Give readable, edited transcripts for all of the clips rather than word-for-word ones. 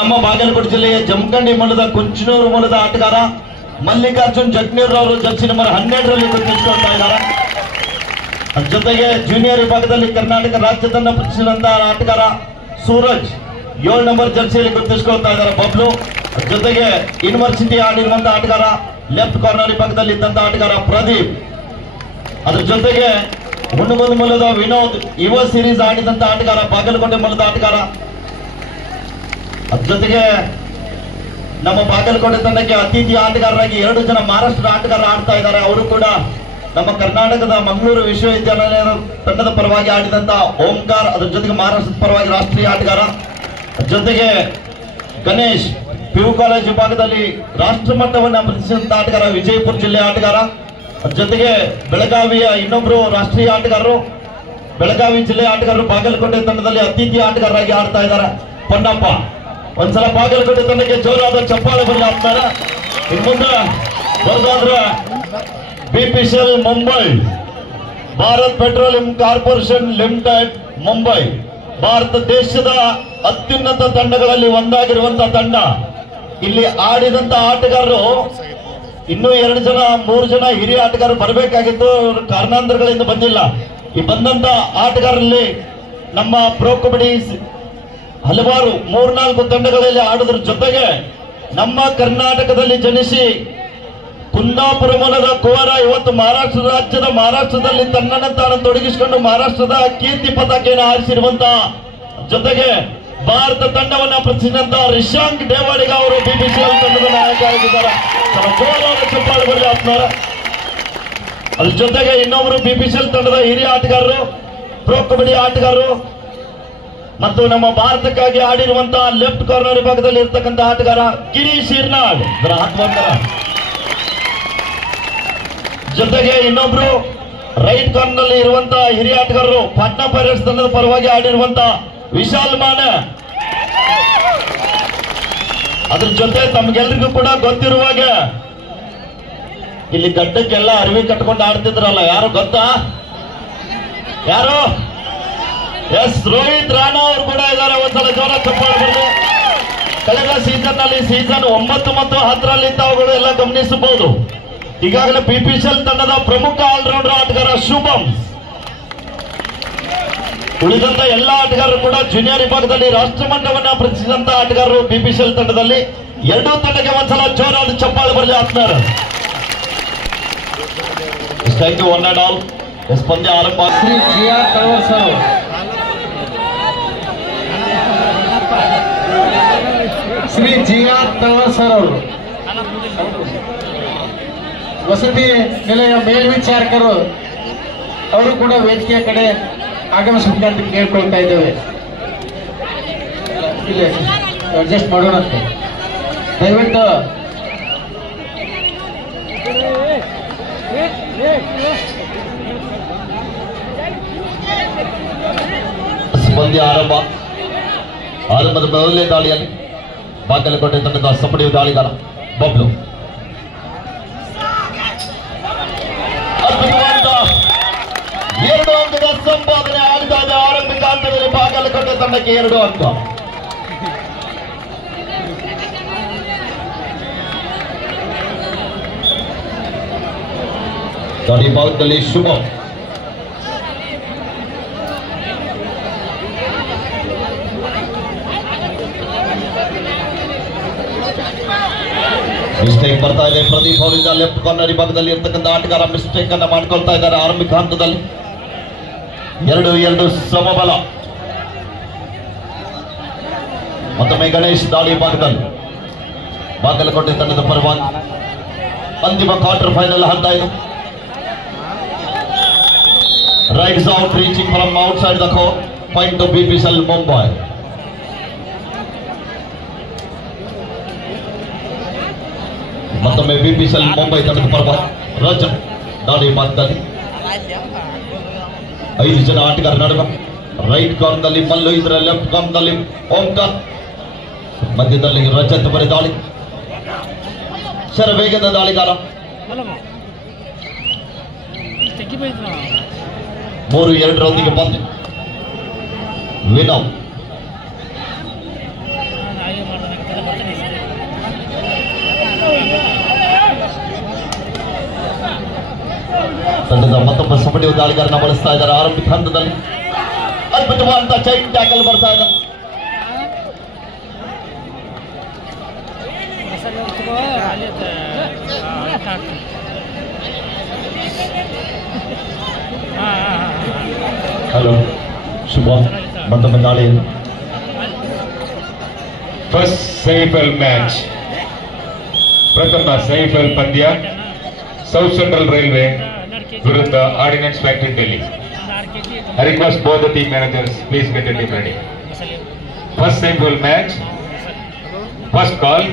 ನಮ್ಮ ಬಾಗಲಕೋಟೆ ಜಿಲ್ಲೆಯ ಜಮಖಂಡಿ ಮೂಲದ ಕುಂಚನೂರು ಮೂಲದ ಆಟಗಾರ ಮಲ್ಲಿಕಾರ್ಜುನ್ ಜಗ್ನೂರ್ ಅವರು ಜರ್ಸಿ ನಂಬರ್ 12ರಲ್ಲಿ ಗುರುತಿಸಿಕೊಳ್ತಾ ಇದ್ದಾರೆ. ಜೊತೆಗೆ ಜೂನಿಯರ್ ವಿಭಾಗದಲ್ಲಿ ಕರ್ನಾಟಕ ರಾಜ್ಯ ತಂಡ ಪ್ರತಿಷ್ಠಿಸಿದಂತಹ ಆಟಗಾರ ಸೂರಜ್ 7 ನಂಬರ್ ಜರ್ಸಿಯಲ್ಲಿ ಗುರುತಿಸಿಕೊಳ್ತಾ ಇದ್ದಾರೆ ಬಬ್ಲು. ಜೊತೆಗೆ ಯೂನಿವರ್ಸಿಟಿ ಆಡಿರುವಂತಹ ಆಟಗಾರ ಲೆಫ್ಟ್ ಕಾರ್ನರ್ ವಿಭಾಗದಲ್ಲಿ ಇದ್ದಂತಹ ಆಟಗಾರ ಪ್ರದೀಪ್. ಅದರ ಜೊತೆಗೆ ಹುಣಗುಂದ ಮೂಲದ ವಿನೋದ್ ಯುವ ಸೀರೀಸ್ ಆಡಿದಂತಹ ಆಟಗಾರ ಬಾಗಲಕೋಟೆ ಮೂಲದ ಆಟಗಾರ. ಅದ್ರ ಜೊತೆಗೆ ನಮ್ಮ ಬಾಗಲಕೋಟೆ ತಂಡಕ್ಕೆ ಅತಿಥಿ ಆಟಗಾರರಾಗಿ 2 ಜನ ಮಹಾರಾಷ್ಟ್ರದ ಆಟಗಾರ ಆಡ್ತಾ ಇದ್ದಾರೆ. ಅವರು ಕೂಡ ನಮ್ಮ ಕರ್ನಾಟಕದ ಮಂಗಳೂರು ವಿಶ್ವವಿದ್ಯಾಲಯದ ತಂಡದ ಪರವಾಗಿ ಆಡಿದಂತಹ ಓಂಕಾರ್, ಅದರ ಜೊತೆಗೆ ಮಹಾರಾಷ್ಟ್ರದ ಪರವಾಗಿ ರಾಷ್ಟ್ರೀಯ ಆಟಗಾರ. ಜೊತೆಗೆ ಗಣೇಶ್ PU ಕಾಲೇಜ್ ವಿಭಾಗದಲ್ಲಿ ರಾಷ್ಟ್ರಮಟ್ಟವನ್ನು ಪ್ರತಿಷ್ಠಿಸಿದಂತ ಆಟಗಾರ, ವಿಜಯಪುರ ಜಿಲ್ಲೆಯ ಆಟಗಾರ. ಜೊತೆಗೆ ಬೆಳಗಾವಿಯ ಇನ್ನೊಬ್ರು ರಾಷ್ಟ್ರೀಯ ಆಟಗಾರರು, ಬೆಳಗಾವಿ ಜಿಲ್ಲೆಯ ಆಟಗಾರರು ಬಾಗಲಕೋಟೆ ತಂಡದಲ್ಲಿ ಅತಿಥಿ ಆಟಗಾರರಾಗಿ ಆಡ್ತಾ ಇದ್ದಾರೆ ಪೊನ್ನಪ್ಪ. ಒಂದ್ಸಲ ಬಾಗಲಕೋಟೆ ತಂಡಕ್ಕೆ ಜೋರಾದ ಚಪ್ಪಾಳೆ ಬರಲಿ ಆಗ್ತಾರೆ. ಇನ್ನು ಮುಂದೆ ಬರೋದಾದ್ರೆ BPCL Mumbai, Bharat petroleum corporation limited Mumbai, Bharat ದೇಶದ ಅತ್ಯುನ್ನತ ತಂಡಗಳಲ್ಲಿ ಒಂದಾಗಿರುವಂತಹ ತಂಡ. ಇಲ್ಲಿ ಆಡಿದಂತ ಆಟಗಾರರು ಇನ್ನೂ 2 ಜನ 3 ಜನ ಹಿರಿಯ ಆಟಗಾರರು ಬರಬೇಕಾಗಿತ್ತು, ಕಾರಣಾಂತರಗಳಿಂದ ಬಂದಿಲ್ಲ. ಈ ಬಂದಂತ ಆಟಗಾರರಲ್ಲಿ ನಮ್ಮ ಪ್ರೋ ಕಬಡ್ಡಿ ಹಲವಾರು 3-4 ತಂಡಗಳಲ್ಲಿ ಆಡೋದ್ರ ಜೊತೆಗೆ ನಮ್ಮ ಕರ್ನಾಟಕದಲ್ಲಿ ಜನಿಸಿ ಕುಂದಾಪುರ ಮೂಲದ ಕುವರ ಇವತ್ತು ಮಹಾರಾಷ್ಟ್ರ ರಾಜ್ಯದ ಮಹಾರಾಷ್ಟ್ರದಲ್ಲಿ ತನ್ನನ್ನು ತಾನು ತೊಡಗಿಸಿಕೊಂಡು ಮಹಾರಾಷ್ಟ್ರದ ಕೀರ್ತಿ ಪತಾಕೆಯನ್ನು ಹಾರಿಸಿರುವಂತಹ, ಜೊತೆಗೆ ಭಾರತ ತಂಡವನ್ನ ಪ್ರತಿನಿಧಿಸಿದಂತಹ ರಿಶಾಂಕ್ ದೇವಾಡಿಗ ಅವರು BPCL ತಂಡದ ನಾಯಕ ಆಗಿದ್ದಾರೆ. ಚಪ್ಪಾಳೆ ಬರಲಿ ಆತ್ಮಾರ. ಅದ್ರ ಜೊತೆಗೆ ಇನ್ನೊಬ್ರು BPCL ತಂಡದ ಹಿರಿಯ ಆಟಗಾರರು, ಪ್ರೋ ಕಬಡ್ಡಿ ಆಟಗಾರರು ಮತ್ತು ನಮ್ಮ ಭಾರತಕ್ಕಾಗಿ ಆಡಿರುವಂತಹ ಲೆಫ್ಟ್ ಕಾರ್ನರ್ ವಿಭಾಗದಲ್ಲಿ ಇರ್ತಕ್ಕಂಥ ಆಟಗಾರ ಗಿರೀಶ್ ಹಿರ್ನಾಳ್. ಜೊತೆಗೆ ಇನ್ನೊಬ್ರು ರೈಟ್ ಕಾರ್ನರ್ ನಲ್ಲಿ ಇರುವಂತಹ ಹಿರಿಯ ಆಟಗಾರರು ಪಾಟ್ನಾ ಪೈರೇಟ್ಸ್ ತಂಡದ ಪರವಾಗಿ ಆಡಿರುವಂತಹ ವಿಶಾಲ್ ಮಾನೆ. ಅದ್ರ ಜೊತೆ ತಮ್ಗೆಲ್ರಿಗೂ ಕೂಡ ಗೊತ್ತಿರುವಾಗ ಇಲ್ಲಿ ಗಡ್ಡಕ್ಕೆಲ್ಲ ಅರಿವಿ ಕಟ್ಕೊಂಡು ಆಡ್ತಿದ್ರಲ್ಲ, ಯಾರು ಗೊತ್ತಾ? ಯಾರು? ಎಸ್, ರೋಹಿತ್ ರಾಣಾ ಅವರು ಕೂಡ ಇದ್ದಾರೆ. ಒಂದ್ಸಲ ಜೋರ ಚಪ್ಪಾಳೆ ಬರಲಿ. ಕಳೆದ ಸೀಸನ್ ನಲ್ಲಿ ಸೀಸನ್ 9 ಮತ್ತು 10ರಲ್ಲಿ ತಾವುಗಳು ಎಲ್ಲ ಗಮನಿಸಬಹುದು. ಈಗಾಗಲೇ BPCL ತಂಡದ ಪ್ರಮುಖ ಆಲ್ರೌಂಡರ್ ಆಟಗಾರ ಶುಭಂ. ಉಳಿದಂತ ಎಲ್ಲ ಆಟಗಾರರು ಕೂಡ ಜೂನಿಯರ್ ವಿಭಾಗದಲ್ಲಿ ರಾಷ್ಟ್ರಮಟ್ಟವನ್ನ ಪ್ರತಿಷ್ಠಿಸಿದಂತ ಆಟಗಾರರು BPCL ತಂಡದಲ್ಲಿ. 2 ತಂಡಕ್ಕೆ ಒಂದ್ಸಲ ಜೋರಾದ ಚಪ್ಪಾಳೆ ಬರಲಿ ಆತ್ಮಾರ. Thank you one and all. Yes, ಪಂದ್ಯ ಆರಂಭ. ಶ್ರೀ GR ತಳವಾರ್ ಸರ್ ಅವರು ವಸತಿ ನಿಲಯ ಮೇಲ್ವಿಚಾರಕರು ಅವರು ಕೂಡ ವೇದಿಕೆಯ ಕಡೆ ಆಗಮಿಸಬೇಕಂತ ಕೇಳ್ಕೊಳ್ತಾ ಇದ್ದೇವೆ. ಇಲ್ಲಿ ಅಡ್ಜಸ್ಟ್ ಮಾಡೋಣ ಅಂತ ದಯವಿಟ್ಟು. ಪಂದ್ಯ ಆರಂಭದ ಮೊದಲನೇ ದಾಳಿಯಲ್ಲಿ ಬಾಗಲಕೋಟೆ ತಂಡದ ಸಪಡಿಯು ದಾಳಿಗಾರ ಬಬ್ಲು. ಅದ್ಭುತವಾದ 2 ಅಂಕದ ಸಂಪಾದನೆ ಆಗ್ತಾ ಇದೆ. ಆರಂಭಿಕ ಹಂತದಲ್ಲಿ ಬಾಗಲಕೋಟೆ ತಂಡಕ್ಕೆ 2 ಅಂಕ. ದಾಳಿ ಭಾಗದಲ್ಲಿ ಶುಭಂ. ಮಿಸ್ಟೇಕ್ ಬರ್ತಾ ಇದೆ ಪ್ರದೀಪ್ ಅವರಿಂದ. ಲೆಫ್ಟ್ ಕಾರ್ನರ್ ವಿಭಾಗದಲ್ಲಿ ಇರ್ತಕ್ಕಂಥ ಆಟಗಾರ ಮಿಸ್ಟೇಕ್ ಅನ್ನ ಮಾಡ್ಕೊಳ್ತಾ ಇದ್ದಾರೆ ಆರಂಭಿಕ ಹಂತದಲ್ಲಿ. 2-2 ಸಮಬಲ. ಮತ್ತೊಮ್ಮೆ ಗಣೇಶ್ ದಾಳಿ ಭಾಗದಲ್ಲಿ ಬಾಗಲಕೋಟೆ ತಂಡದ ಪರವಾಗಿ ಅಂತಿಮ ಕ್ವಾರ್ಟರ್ ಫೈನಲ್ ಹಂತ ಇದು. Rights out, reaching from outside the court, point to BPCL Mumbai. ಮತ್ತೊಮ್ಮೆ BPCL ಮುಂಬೈ ತಂಡದ ಪರವಾಗಿ ರಜನ್ ದಾಳಿ ಭಾಗದಲ್ಲಿ 5 ಜನ ಆಟಗಾರ ನಡುವೆ. ರೈಟ್ ಕಾರ್ನರ್ನಲ್ಲಿ ಮಲ್ಲು, ಇದರ ಲೆಫ್ಟ್ ಕಾರ್ನರ್ನಲ್ಲಿ ಓಂಕಾರ್, ಮಧ್ಯದಲ್ಲಿ ರಜತ್ ಬರೆ ದಾಳಿ. ಶರವೇಗದ ದಾಳಿಗಾರ 3-2 ಪಂದ್ಯ. ವಿನವ್ ತಂಡದ ಮತ್ತೊಬ್ಬ ಸಬಡಿ ದಾಳಿಗಾರನ ಬಳಸ್ತಾ ಇದ್ದಾರೆ ಆರಂಭಿಕ ಹಂತದಲ್ಲಿ. ಅದ್ಭುತವಾದಂತಹ ಚೈನ್ ಟ್ಯಾಕಲ್ ಬರ್ತಾ ಇದೆ. ಹಲೋ ಶುಭ ಮತ್ತೊಮ್ಮೆ ದಾಳಿ. ಫಸ್ಟ್ ಸೆಮಿಫೈನಲ್ ಮ್ಯಾಚ್, ಪ್ರಥಮ ಸೆಮಿಫೈನಲ್ ಪಂದ್ಯ ಸೌತ್ ಸೆಂಟ್ರಲ್ ರೈಲ್ವೆ ವಿರುದ್ಧ ordinance factory Delhi. I request both the team managers, please get the team ready. First semifinal match, first call.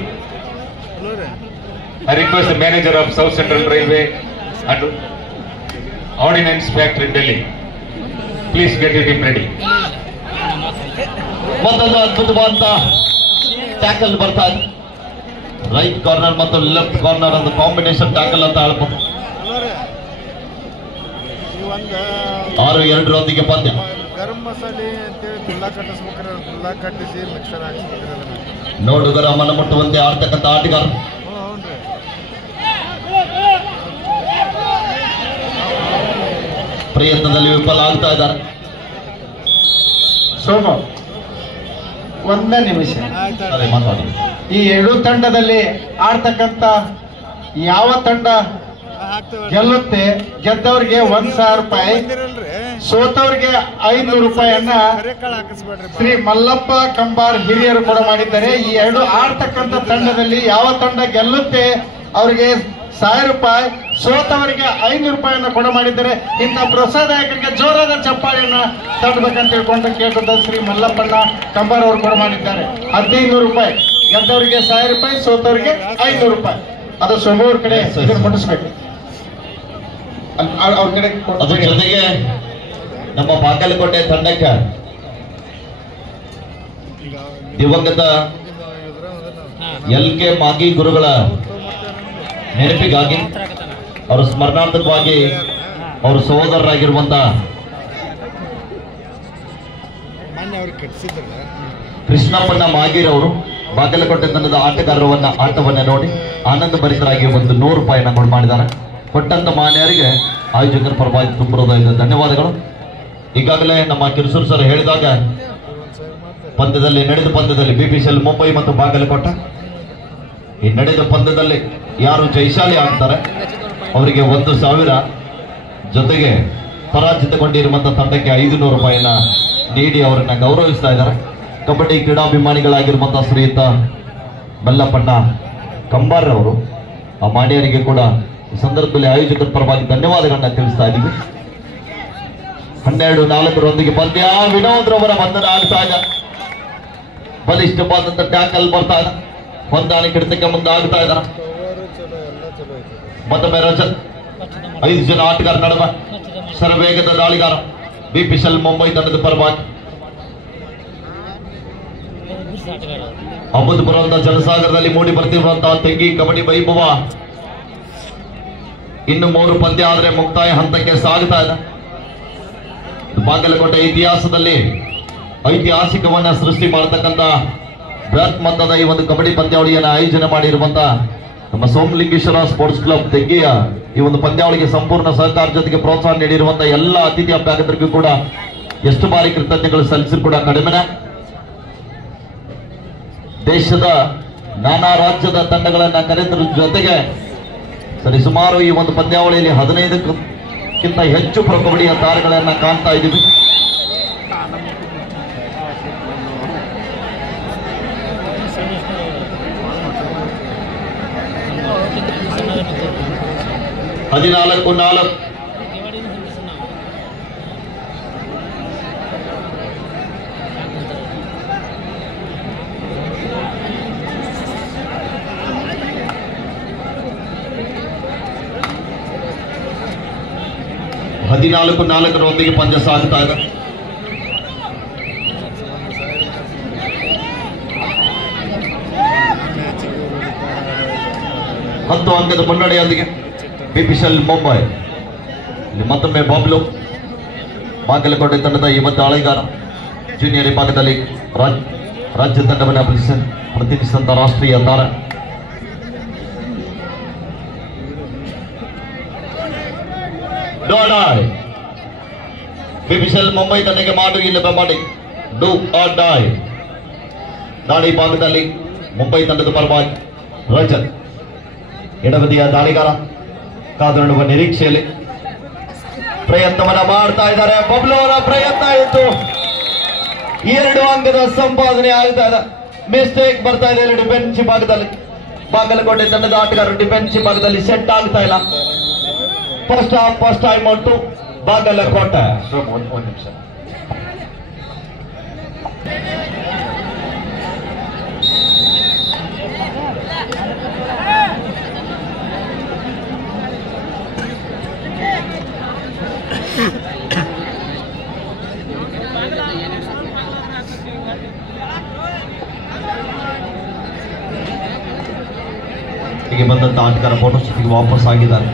I request the manager of South Central Railway and Ordnance Factory Delhi, please get the team ready. ಮತ್ತೊಂದು ಅದ್ಭುತವಾದ tackle ಬರ್ತಾ ಇದೆ. Right corner ಮತ್ತು left corner ಒಂದು combination tackle ಅಂತ ಹೇಳ್ಬೋದು. 6-2 ಪಂದ್ಯ. ಗರಂ ಮಸಾಲೆ ಅಂತೇಳಿ ಗುಲ್ಲ ಕಟ್ಟಿಸ್ಬೇಕಾರೆ ಗುಲ್ಲ ಕಟ್ಟಿಸಿ ಮಿಕ್ಸರ್ ಹಾಕ್ಸ್ಬೇಕಾರೆ ನೋಡುಗರ ಮನ ಮುಟ್ಟುವಂತೆ ಆಡ್ತಕ್ಕಂಥ ಆಟಗಾರ. ಪ್ರಯತ್ನದಲ್ಲಿ ವಿಫಲ ಆಗ್ತಾ ಇದ್ದಾರೆ. ಸೋಮ ಒಂದೇ ನಿಮಿಷ. ಅದೇ ಮಾತಾಡಿ. ಈ ಎರಡೂ ತಂಡದಲ್ಲಿ ಆಡ್ತಕ್ಕಂತ ಯಾವ ತಂಡ ಗೆಲ್ಲುತ್ತೆ, ಗೆದ್ದವ್ರಿಗೆ 1,000 ರೂಪಾಯಿ, ಸೋತವ್ರಿಗೆ 500 ರೂಪಾಯಿಯನ್ನ ಶ್ರೀ ಮಲ್ಲಪ್ಪ ಕಂಬಾರ್ ಹಿರಿಯರು ಕೂಡ ಮಾಡಿದ್ದಾರೆ. ಈ ಎರಡು ಆಡ್ತಕ್ಕಂಥ ತಂಡದಲ್ಲಿ ಯಾವ ತಂಡ ಗೆಲ್ಲುತ್ತೆ ಅವರಿಗೆ 1,000 ರೂಪಾಯಿ, ಸೋತವರಿಗೆ 500 ರೂಪಾಯಿಯನ್ನ ಕೂಡ ಮಾಡಿದ್ದಾರೆ. ಇಂಥ ಪ್ರೋತ್ಸಾಹದಾಯಕರಿಗೆ ಜೋರಾದ ಚಪ್ಪಾಳೆಯನ್ನ ತಟ್ಟಬೇಕಂತ ತಿಳ್ಕೊಂಡು ಕೇಳ್ಕೊಂಡ ಶ್ರೀ ಮಲ್ಲಪ್ಪಣ್ಣ ಕಂಬಾರ್ ಅವರು ಕೂಡ ಮಾಡಿದ್ದಾರೆ. 1,500 ರೂಪಾಯಿ, ಗೆದ್ದವರಿಗೆ 1,000 ರೂಪಾಯಿ, ಸೋತವರಿಗೆ 500 ರೂಪಾಯಿ. ಅದು ಸೋಮವಾರ ಕಡೆ ಮುಟ್ಟಿಸ್ಬೇಕು. ಅವ್ರ ಕಡೆ ಅದ್ರ ಜೊತೆಗೆ ನಮ್ಮ ಬಾಗಲಕೋಟೆ ತಂಡಕ್ಕೆ ದಿವಂಗತ LK ಮಾಗಿ ಗುರುಗಳ ನೆನಪಿಗಾಗಿ ಅವರ ಸ್ಮರಣಾರ್ಥಕವಾಗಿ ಅವರ ಸಹೋದರರಾಗಿರುವಂತ ಕೃಷ್ಣಪ್ಪಣ್ಣ ಮಾಗಿರವರು ಬಾಗಲಕೋಟೆ ತಂಡದ ಆಟವನ್ನ ನೋಡಿ ಆನಂದ ಭರಿತರಾಗಿ ಒಂದು 100 ರೂಪಾಯಿನ ಕೊಡು ಮಾಡಿದ್ದಾರೆ. ಕೊಟ್ಟಂತ ಮಾನ್ಯರಿಗೆ ಆಯೋಜಕರ ಪರವಾಗಿ ತುಂಬ ಹೃದಯದ ಧನ್ಯವಾದಗಳು. ಈಗಾಗಲೇ ನಮ್ಮ ಕಿರುಸೂರು ಸರ್ ಹೇಳಿದಾಗ ನಡೆದ ಪಂದ್ಯದಲ್ಲಿ BPCL ಮುಂಬೈ ಮತ್ತು ಬಾಗಲಕೋಟೆ ಈ ನಡೆದ ಪಂದ್ಯದಲ್ಲಿ ಯಾರು ಜಯಶಾಲಿ ಆಗ್ತಾರೆ ಅವರಿಗೆ 1,000, ಜೊತೆಗೆ ಪರಾಜಿತಗೊಂಡಿರುವಂತಹ ತಂಡಕ್ಕೆ 500 ರೂಪಾಯಿನ ನೀಡಿ ಅವರನ್ನ ಗೌರವಿಸ್ತಾ ಇದ್ದಾರೆ. ಕಬಡ್ಡಿ ಕ್ರೀಡಾಭಿಮಾನಿಗಳಾಗಿರುವಂತಹ ಶ್ರೀಯುತ ಮಲ್ಲಪ್ಪಣ್ಣ ಕಂಬಾರ್ ಅವರು ಆ ಮಾನ್ಯರಿಗೆ ಕೂಡ ಈ ಸಂದರ್ಭದಲ್ಲಿ ಆಯೋಜಕರ ಪರವಾಗಿ ಧನ್ಯವಾದಗಳನ್ನ ತಿಳಿಸ್ತಾ ಇದ್ದೀವಿ. 12-4 ಪಂದ್ಯ. ವಿನೋದ್ ರವರ ಬಂಧನ ಆಗ್ತಾ ಇದೆ. ಬಲಿಷ್ಠವಾದಂತ ಟ್ಯಾಕಲ್ ಬರ್ತಾ ಇದೆ. ಹೊಂದಾಣಿಕೆ ಹಿಡಿತಕ್ಕೆ ಮುಂದಾಗ್ತಾ ಇದ್ದಾರೆ. ಮತ್ತೊಮ್ಮೆ ರಜತ್ 5 ಜನ ಆಟಗಾರ ನಡುವೆ ಶರವೇಗದ ದಾಳಿಗಾರ BPCL ಮುಂಬೈ ತಂಡದ ಪರವಾಗಿ ಅಭೂತಪೂರ್ವ ಜನಸಾಗರದಲ್ಲಿ ಮೂಡಿ ಬರ್ತಿರುವಂತಹ ತೆಂಗಿ ಕಬಡ್ಡಿ ವೈಭವ ಇನ್ನು 3 ಪಂದ್ಯ ಆದರೆ ಮುಕ್ತಾಯ ಹಂತಕ್ಕೆ ಸಾಗುತ್ತಾ ಇದೆ. ಬಾಗಲಕೋಟೆ ಇತಿಹಾಸದಲ್ಲಿ ಐತಿಹಾಸಿಕವನ್ನ ಸೃಷ್ಟಿ ಮಾಡತಕ್ಕಂತ ಬೃಹತ್ ಮೊತ್ತದ ಈ ಒಂದು ಕಬಡ್ಡಿ ಪಂದ್ಯಾವಳಿಯನ್ನು ಆಯೋಜನೆ ಮಾಡಿರುವಂತಹ ನಮ್ಮ ಸೋಮಲಿಂಗೇಶ್ವರ ಸ್ಪೋರ್ಟ್ಸ್ ಕ್ಲಬ್ ತೆಗ್ಗಿಯ ಈ ಒಂದು ಪಂದ್ಯಾವಳಿಗೆ ಸಂಪೂರ್ಣ ಸಹಕಾರ ಜೊತೆಗೆ ಪ್ರೋತ್ಸಾಹ ನೀಡಿರುವಂತಹ ಎಲ್ಲ ಅತಿಥಿ ಅಭ್ಯಾಗತರಿಗೂ ಕೂಡ ಎಷ್ಟು ಬಾರಿ ಕೃತಜ್ಞತೆಗಳು ಸಲ್ಲಿಸಿ ಕೂಡ ಕಡಿಮೆನೆ. ದೇಶದ ನಾನಾ ರಾಜ್ಯದ ತಂಡಗಳನ್ನ ಕರೆದ್ರ ಜೊತೆಗೆ ಸರಿಸುಮಾರು ಈ ಒಂದು ಪಂದ್ಯಾವಳಿಯಲ್ಲಿ 15ಕ್ಕಿಂತ ಹೆಚ್ಚು ಪ್ರೊ ಕಬಡ್ಡಿಯ ತಾರಗಳನ್ನ ಕಾಣ್ತಾ ಇದ್ದೀವಿ. ಹದಿನಾಲ್ಕು 4 14-4 ಪಂದ್ಯ ಸಾಗುತ್ತಾ ಇದೆ. ಹತ್ತು ಅಂಕದ ಮುನ್ನಡೆಯೊಂದಿಗೆ BPCL ಮುಂಬೈ. ಇಲ್ಲಿ ಮತ್ತೊಮ್ಮೆ ಬಾಬ್ಲು ಬಾಗಲಕೋಟೆ ತಂಡದ ಯುವ ದಾಳಿಗಾರ ಜೂನಿಯರ್ ವಿಭಾಗದಲ್ಲಿ ರಾಜ್ಯ ತಂಡವನ್ನು ಪ್ರತಿನಿಧಿಸಿದಂತ ರಾಷ್ಟ್ರೀಯ ತಾರ. ಬಿಪಿಸಿಎಲ್ ಮುಂಬೈ ತಂಡಕ್ಕೆ ಮಾಡು ಇಲ್ಲದ ಮಾಡಿ ಡೂ ಆರ್ ಡೈ. ದಾಳಿ ಭಾಗದಲ್ಲಿ ಮುಂಬೈ ತಂಡದ ಪರವಾಗಿ ರಜತ್ ಎಡಬದಿಯ ದಾಳಿಗಾರ ಕಾದುಕೊಳ್ಳುವ ನಿರೀಕ್ಷೆಯಲ್ಲಿ ಪ್ರಯತ್ನವನ್ನ ಮಾಡ್ತಾ ಇದ್ದಾರೆ. ಬಬ್ಲು ಅವರ ಪ್ರಯತ್ನ ಇತ್ತು, 2 ಅಂಕದ ಸಂಪಾದನೆ ಆಗ್ತಾ ಇದೆ. ಮಿಸ್ಟೇಕ್ ಬರ್ತಾ ಇದೆ ಇಲ್ಲಿ ಡಿಫೆನ್ಸ್ ಭಾಗದಲ್ಲಿ. ಬಾಗಲಕೋಟೆ ತಂಡದ ಆಟಗಾರರು ಡಿಫೆನ್ಸ್ ಭಾಗದಲ್ಲಿ ಸೆಟ್ ಆಗ್ತಾ ಇಲ್ಲ. First time out Bagalkote. ಒಂದು ನಿಮಿಷ. ಹೀಗೆ ಬಂದಂತ ಆಟಗಾರ ಫೋಟೋ ಸ್ಥಿತಿಗೆ ವಾಪಸ್ ಆಗಿದ್ದಾರೆ.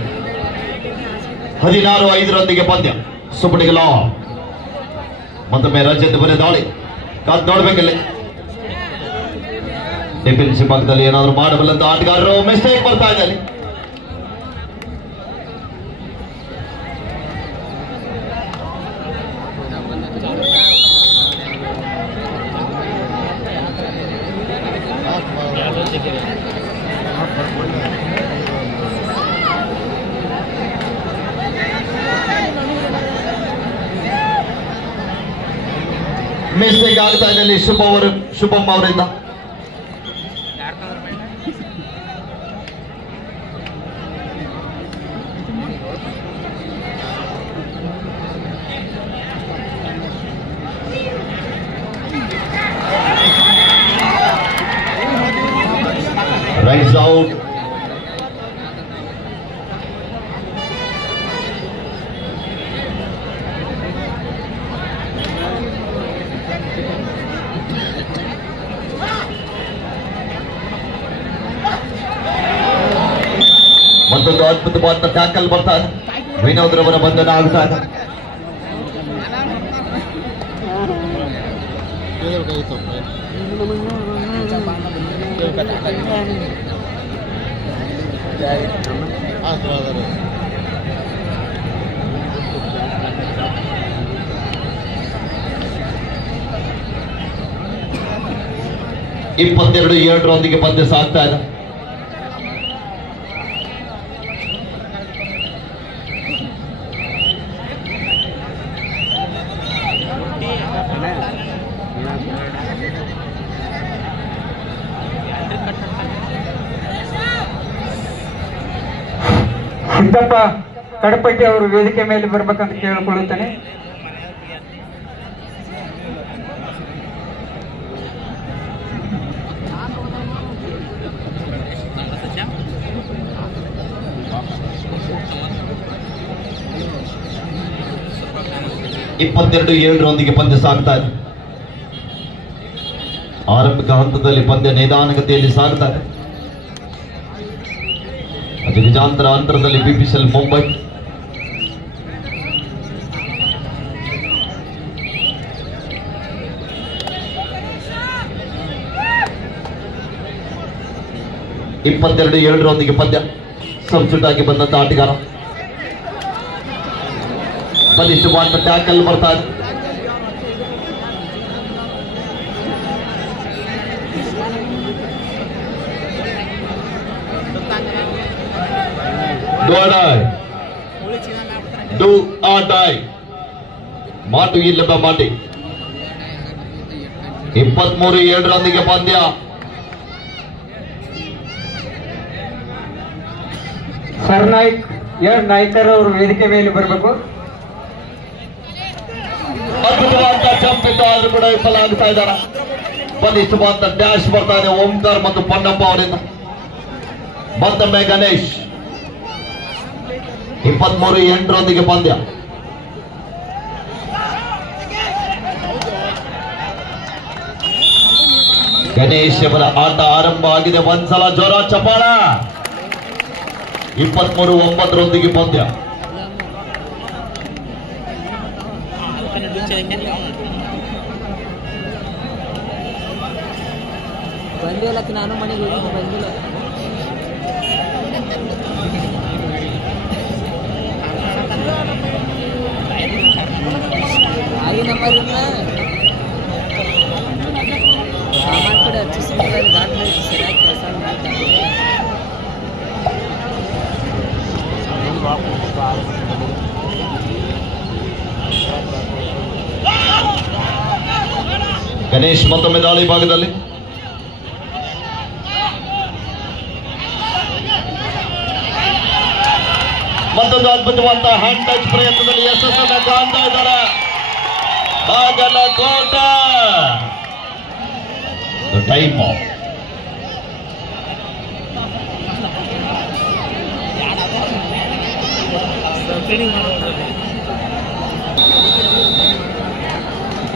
16-5 ಪಂದ್ಯ. ಸುಪಡಿಗಲ ಮತ್ತೊಮ್ಮೆ ರಜತ್ ಬರೆ ದಾಳಿ ಕಾದ್ ನೋಡ್ಬೇಕಲ್ಲಿ. ಡಿಫೆನ್ಸ್ ಭಾಗದಲ್ಲಿ ಏನಾದ್ರು ಮಾಡಬಲ್ಲಂತ ಆಟಗಾರರು ಮಿಸ್ಟೇಕ್ ಬರ್ತಾ ಇದ್ದಾರೆ. ಮಿಸ್ಟೇಕ್ ಆಗ್ತಾ ಇದೆ ಅಲ್ಲಿ ಶುಭಂ ಅವರಿಂದ. Rise out. ಮತ್ತೊಂದು ಅದ್ಭುತವಾದ ಟ್ಯಾಕಲ್ ಬರ್ತಾ ಇದೆ. ವಿನೋದ್ ರವರ ಬಂಧನ ಆಗ್ತಾ ಇದೆ. ಇಪ್ಪತ್ತೆರಡು 7 ಪಂದ್ಯ ಸಾಗ್ತಾ ಇದೆ. ಸಿದ್ದಪ್ಪ ಕಡಪಟ್ಟಿ ಅವರು ವೇದಿಕೆ ಮೇಲೆ ಬರ್ಬೇಕಂತ ಕೇಳಿಕೊಳ್ಳುತ್ತೇನೆ. ಇಪ್ಪತ್ತೆರಡು 7 ಪಂದ್ಯ ಸಾಗ್ತಾ ಇದೆ. ಆರಂಭಿಕ ಹಂತದಲ್ಲಿ ಪಂದ್ಯ ನಿಧಾನಗತಿಯಲ್ಲಿ ಸಾಗ್ತಾ ಇದೆ. ಅಜಗಜಾಂತರ ಅಂತರದಲ್ಲಿ ಬಿಪಿಸಿಎಲ್ ಮುಂಬೈ ಇಪ್ಪತ್ತೆರಡು 7 ಪಂದ್ಯ. ಸಬ್ಸ್ಟಿಟ್ಯೂಟ್ ಆಗಿ ಬಂದಂತ ಆಟಗಾರ ಬಲಿಷ್ಠವಾದ ಟ್ಯಾಕಲ್ ಬರ್ತಾ ಇದೆ. Do or die. ಮಾಟು ಇಲ್ಲದ ಮಾಟಿ. 23-7 ಪಂದ್ಯ. ಸರ್ನಾಯ್ಕ್ ನಾಯ್ಕರ್ ಅವರು ವೇದಿಕೆ ಮೇಲೆ ಬರಬೇಕು. ಅದ್ಭುತವಾದ ಜಂಪ್ ಇತ್ತು, ಆದ್ರೂ ಕೂಡ ವಿಫಲಾಗ್ತಾ ಇದ್ದಾರೆ. ಬಲಿಷ್ಠವಾದ ಡ್ಯಾಶ್ ಬರ್ತಾ ಇದೆ ಓಂಕಾರ್ ಮತ್ತು ಪೊನ್ನಪ್ಪ ಅವರಿಂದ. ಮತ್ತೊಮ್ಮೆ ಗಣೇಶ್. 23-8 ಪಂದ್ಯ. ಗಣೇಶ್ ಅವರ ಆಟ ಆರಂಭ ಆಗಿದೆ. ಒಂದ್ಸಲ ಜೋರ ಚಪಾಳ. 23-9 ಪಂದ್ಯ. ಬಂದಿಲ್ಲ, ನಾನು ಮನೆಗೆ ಹೋಗಿದ್ದು ಬಂದಿಲ್ಲ. आगे नंबर सामान कड़े अच्छे से घाट में सराय कैसा ಗಣೇಶ್ ಮತ್ತೊಮ್ಮೆ ದಾಳಿ ಭಾಗದಲ್ಲಿ ಮತ್ತೊಂದು ಅದ್ಭುತವಾದ ಹ್ಯಾಂಡ್ ಟಚ್ ಪ್ರಯತ್ನದಲ್ಲಿ ಯಶಸ್ಸನ್ನು ಕಾಣ್ತಾ ಇದ್ದಾರೆ ಬಾಗಲಕೋಟೆ. ಟೈಮ್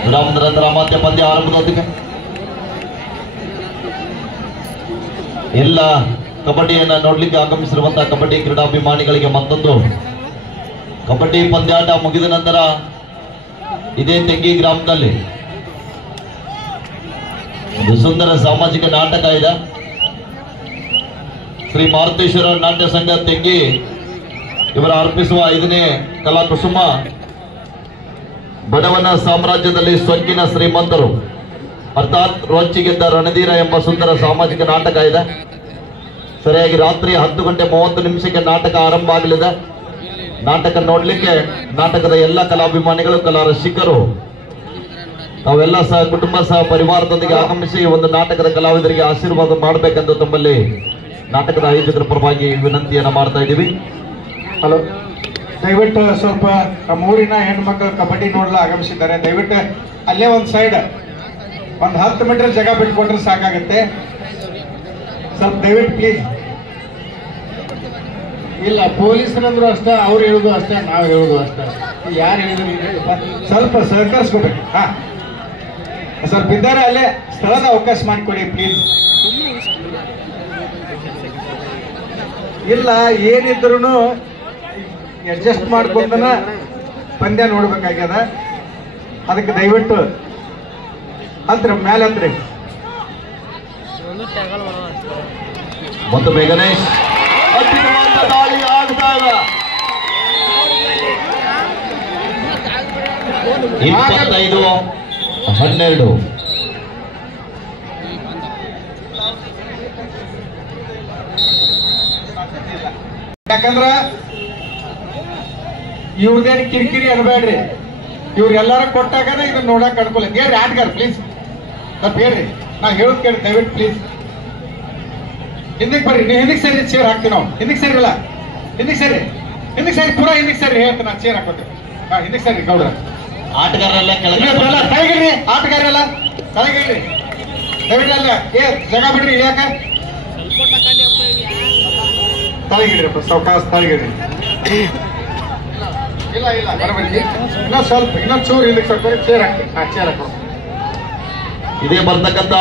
ವಿರಾಮದ ನಂತರ ಮತ್ತೆ ಪಂದ್ಯ ಆರಂಭದೊಂದಿಗೆ ಎಲ್ಲ ಕಬಡ್ಡಿಯನ್ನ ನೋಡ್ಲಿಕ್ಕೆ ಆಗಮಿಸಿರುವಂತಹ ಕಬಡ್ಡಿ ಕ್ರೀಡಾಭಿಮಾನಿಗಳಿಗೆ ಮತ್ತೊಂದು ಕಬಡ್ಡಿ ಪಂದ್ಯಾಟ ಮುಗಿದ ನಂತರ ಇದೇ ತೆಂಗಿ ಗ್ರಾಮದಲ್ಲಿ ಒಂದು ಸುಂದರ ಸಾಮಾಜಿಕ ನಾಟಕ ಇದೆ. ಶ್ರೀ ಮಾರುತೇಶ್ವರ ನಾಟ್ಯ ಸಂಘ ತೆಂಗಿ ಇವರ ಅರ್ಪಿಸುವ 5ನೇ ಕಲಾ ಕುಸುಮ ಬಡವನ ಸಾಮ್ರಾಜ್ಯದಲ್ಲಿ ಸೊಕ್ಕಿನ ಶ್ರೀಮಂತರು ಅರ್ಥಾತ್ ರೊಚ್ಚಿಗೆದ್ದ ರಣಧೀರ ಎಂಬ ಸುಂದರ ಸಾಮಾಜಿಕ ನಾಟಕ ಇದೆ. ಸರಿಯಾಗಿ ರಾತ್ರಿ 10:30 ನಾಟಕ ಆರಂಭ ಆಗಲಿದೆ. ನಾಟಕ ನೋಡ್ಲಿಕ್ಕೆ ನಾಟಕದ ಎಲ್ಲ ಕಲಾಭಿಮಾನಿಗಳು ಕಲಾ ರಸಿಕರು ತಾವೆಲ್ಲ ಸಹ ಕುಟುಂಬ ಸಹ ಪರಿವಾರದೊಂದಿಗೆ ಆಗಮಿಸಿ ಒಂದು ನಾಟಕದ ಕಲಾವಿದರಿಗೆ ಆಶೀರ್ವಾದ ಮಾಡಬೇಕೆಂದು ತಮ್ಮಲ್ಲಿ ನಾಟಕದ ಆಯೋಜಕರ ಪರವಾಗಿ ವಿನಂತಿಯನ್ನ ಮಾಡ್ತಾ ಇದ್ದೀವಿ. ಹಲೋ, ದಯವಿಟ್ಟು ಸ್ವಲ್ಪ ನಮ್ಮೂರಿನ ಹೆಣ್ಮಕ್ಳು ಕಬಡ್ಡಿ ನೋಡಲು ಆಗಮಿಸಿದ್ದಾರೆ. ದಯವಿಟ್ಟು ಅಲ್ಲೇ ಒಂದು ಸೈಡ್ ಒಂದು 10 ಮೀಟರ್ ಜಾಗ ಬಿಟ್ಕೊಟ್ರೆ ಸಾಕಾಗುತ್ತೆ. ಸ್ವಲ್ಪ ದಯವಿಟ್ಟು ಪ್ಲೀಸ್. ಇಲ್ಲ, ಪೊಲೀಸರಂದ್ರು ಅಷ್ಟೇ, ಅವ್ರು ಹೇಳುದು ಅಷ್ಟೇ, ನಾವು ಹೇಳುದು ಅಷ್ಟೇ. ಯಾರು ಹೇಳಿದ್ರು ಸ್ವಲ್ಪ ಸಹಕರಿಸ್ಕೋಬೇಕು. ಹಾ, ಸ್ವಲ್ಪ ಇದ್ದಾರೆ ಅಲ್ಲೇ ಸ್ಥಳದ ಅವಕಾಶ ಮಾಡಿಕೊಡಿ ಪ್ಲೀಸ್. ಇಲ್ಲ, ಏನಿದ್ರು ಅಡ್ಜಸ್ಟ್ ಮಾಡ್ಕೊಂಡನ ಪಂದ್ಯ ನೋಡ್ಬೇಕಾಗ್ಯದ. ಅದಕ್ಕೆ ದಯವಿಟ್ಟು ಹತ್ರ ಮೇಲೆ ಹತ್ರಿ. ಮತ್ತೊಮ್ಮೆ ಗಣೇಶ್ ಅದ್ಭುತವಾದ ದಾಳಿ ಆಗ್ತಾ ಇದೆ. 25-12 ಯಾಕಂದ್ರ ಇವ್ರದೇನು ಕಿರಿಕಿರಿ ಅನ್ಬೇಡ್ರಿ. ಇವ್ರೆಲ್ಲಾರು ಕೊಟ್ಟಾಗನ ಇದನ್ನ ನೋಡಕ್ ಅನ್ಕೊಲ್ಲ. ಹೇಳ್ರಿ ಆಟಗಾರ ಪ್ಲೀಸ್, ಸ್ವಲ್ಪ ಹೇಳ್ರಿ. ನಾ ಹೇಳೋದ್ ಕೇಳಿ ದಯವಿಟ್ಟು ಪ್ಲೀಸ್. ಹಿಂದಕ್ಕೆ ಬರ್ರಿ, ನೀವು ಹಿಂದಕ್ಕೆ ಸೇರಿ ಚೇರ್ ಹಾಕ್ತೀವಿ ನಾವು. ಹಿಂದಕ್ಕೆ ಸೇರಿಲ್ಲ, ಹಿಂದಕ್ಕೆ ಸೇರಿ, ಹಿಂದಕ್ಕೆ ಸೇರಿ, ಪೂರಾ ಹಿಂದಕ್ಕೆ ಸೇರಿ ಹೇಳ್ತೀನಿ. ನಾ ಚೇರ್ ಹಾಕೋತೀವಿ. ಹಾ, ಹಿಂದಕ್ಕೆ ಸೇರಿ ಗೌಡ್ರ. ಆಟಗಾರರೆಲ್ಲ ಕೆಳಗಡೆ ತಳಗಿಡ್ರಿ, ಆಟಗಾರರೆಲ್ಲ ತಳಗಿಡ್ರಿ ದಯವಿಟ್ಟು. ಅಲ್ಲ ಜಾಗ ಬಿಡ್ರಿ, ಯಾಕ ತಳಗಿಡ್ರಪ್ಪ, ಸಾವಕಾಶ ತಳಗಿಡ್ರಿ. ಇಲ್ಲ ಇಲ್ಲ, ಬರಬರಿ. ಇನ್ನೊಂದು ಸ್ವಲ್ಪ, ಇನ್ನೊಂದು ಚೂರು ಹಿಂದಕ್ಕೆ ಸ್ವಲ್ಪ ಚೇರ್ ಹಾಕ್ತೀವಿ. ಹಾ, ಚೇರ್ ಹಾಕೋ. ಇದೇ ಬರ್ತಕ್ಕಂಥ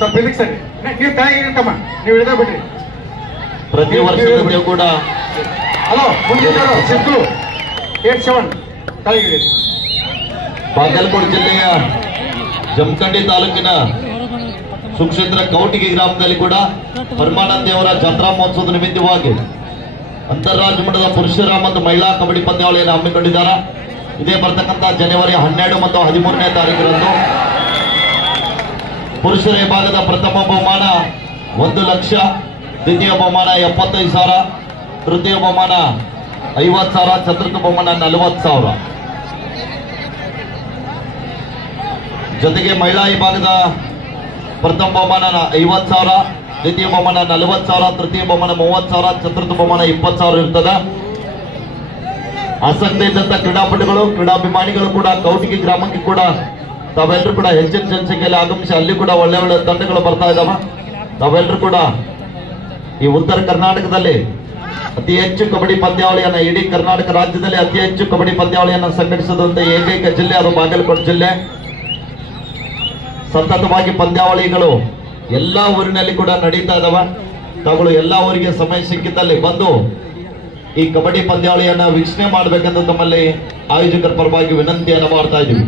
ಸ್ವಲ್ಪ ಇದಕ್ಕೆ ಸರಿ. ನೀವು ತಳಗಿರ್ತಮ್ಮ, ನೀವು ಇಳಿದ ಬಿಡ್ರಿ. ಪ್ರತಿ ವರ್ಷದಂತೆಯೂ ಕೂಡ ಹಲೋ, ಮುಂದಿನ ಸಿದ್ದು 87 ತಳಗಿರಿ. ಬಾಗಲಕೋಟೆ ಜಿಲ್ಲೆಯ ಜಮಖಂಡಿ ತಾಲೂಕಿನ ಸುಕ್ಷೇತ್ರ ಕೌಟಿಗಿ ಗ್ರಾಮದಲ್ಲಿ ಕೂಡ ಪರಮಾನಂದ ದೇವರ ಜಾತ್ರಾ ಮಹೋತ್ಸವದ ನಿಮಿತ್ತವಾಗಿ ಅಂತಾರಾಜ್ಯ ಮಟ್ಟದ ಪುರುಷರ ಮತ್ತು ಮಹಿಳಾ ಕಬಡ್ಡಿ ಪಂದ್ಯಾವಳಿಯನ್ನು ಹಮ್ಮಿಕೊಂಡಿದ್ದಾರೆ. ಇದೇ ಬರ್ತಕ್ಕಂಥ ಜನವರಿ 12 ಮತ್ತು 13ನೇ ತಾರೀಕರಂದು ಪುರುಷರ ವಿಭಾಗದ ಪ್ರಥಮ ಬಹುಮಾನ 1 ಲಕ್ಷ, ದ್ವಿತೀಯ ಬಹುಮಾನ 75,000, ತೃತೀಯ ಬಹುಮಾನ 50,000, ಚತುರ್ಥ ಬಹುಮಾನ 40,000. ಜೊತೆಗೆ ಮಹಿಳಾ ವಿಭಾಗದ ಪ್ರಥಮ ಬಹುಮಾನ 50,000, ದ್ವಿತೀಯ ಬಹುಮಾನ 40,000, ತೃತೀಯ ಬಹುಮಾನ 30,000, ಚತುರ್ಥ ಬಹುಮಾನ 20,000 ಇರ್ತದೆ. ಆಸಕ್ತಿ ಇದ್ದಂತ ಕ್ರೀಡಾಪಟುಗಳು, ಕ್ರೀಡಾಭಿಮಾನಿಗಳು ಕೂಡ ಕೌಟಿಗಿ ಗ್ರಾಮಕ್ಕೆ ಕೂಡ ತಾವೆಲ್ಲರೂ ಕೂಡ ಹೆಚ್ಚಿನ ಜನಸಂಖ್ಯೆಯಲ್ಲಿ ಆಗಮಿಸಿ ಅಲ್ಲಿ ಕೂಡ ಒಳ್ಳೆ ಒಳ್ಳೆ ತಂಡಗಳು ಬರ್ತಾ ಇದ್ದಾವೆ. ತಾವೆಲ್ಲರೂ ಕೂಡ ಈ ಉತ್ತರ ಕರ್ನಾಟಕದಲ್ಲಿ ಅತಿ ಹೆಚ್ಚು ಕಬಡ್ಡಿ ಪಂದ್ಯಾವಳಿಯನ್ನ, ಇಡೀ ಕರ್ನಾಟಕ ರಾಜ್ಯದಲ್ಲಿ ಅತಿ ಹೆಚ್ಚು ಕಬಡ್ಡಿ ಪಂದ್ಯಾವಳಿಯನ್ನ ಸಂಘಟಿಸಿದಂತ ಏಕೈಕ ಜಿಲ್ಲೆ ಅದು ಬಾಗಲಕೋಟೆ ಜಿಲ್ಲೆ. ಸತತವಾಗಿ ಪಂದ್ಯಾವಳಿಗಳು ಎಲ್ಲಾ ಊರಿನಲ್ಲಿ ಕೂಡ ನಡೀತಾ ಇದಾವೆ. ತಾವುಗಳು ಎಲ್ಲಾ ಊರಿಗೆ ಸಮಯ ಸಿಕ್ಕಿದ್ದಲ್ಲಿ ಬಂದು ಈ ಕಬಡ್ಡಿ ಪಂದ್ಯಾವಳಿಯನ್ನ ವೀಕ್ಷಣೆ ಮಾಡಬೇಕೆಂದು ತಮ್ಮಲ್ಲಿ ಆಯೋಜಕರ ಪರವಾಗಿ ವಿನಂತಿಯನ್ನ ಮಾಡ್ತಾ ಇದ್ದೀವಿ.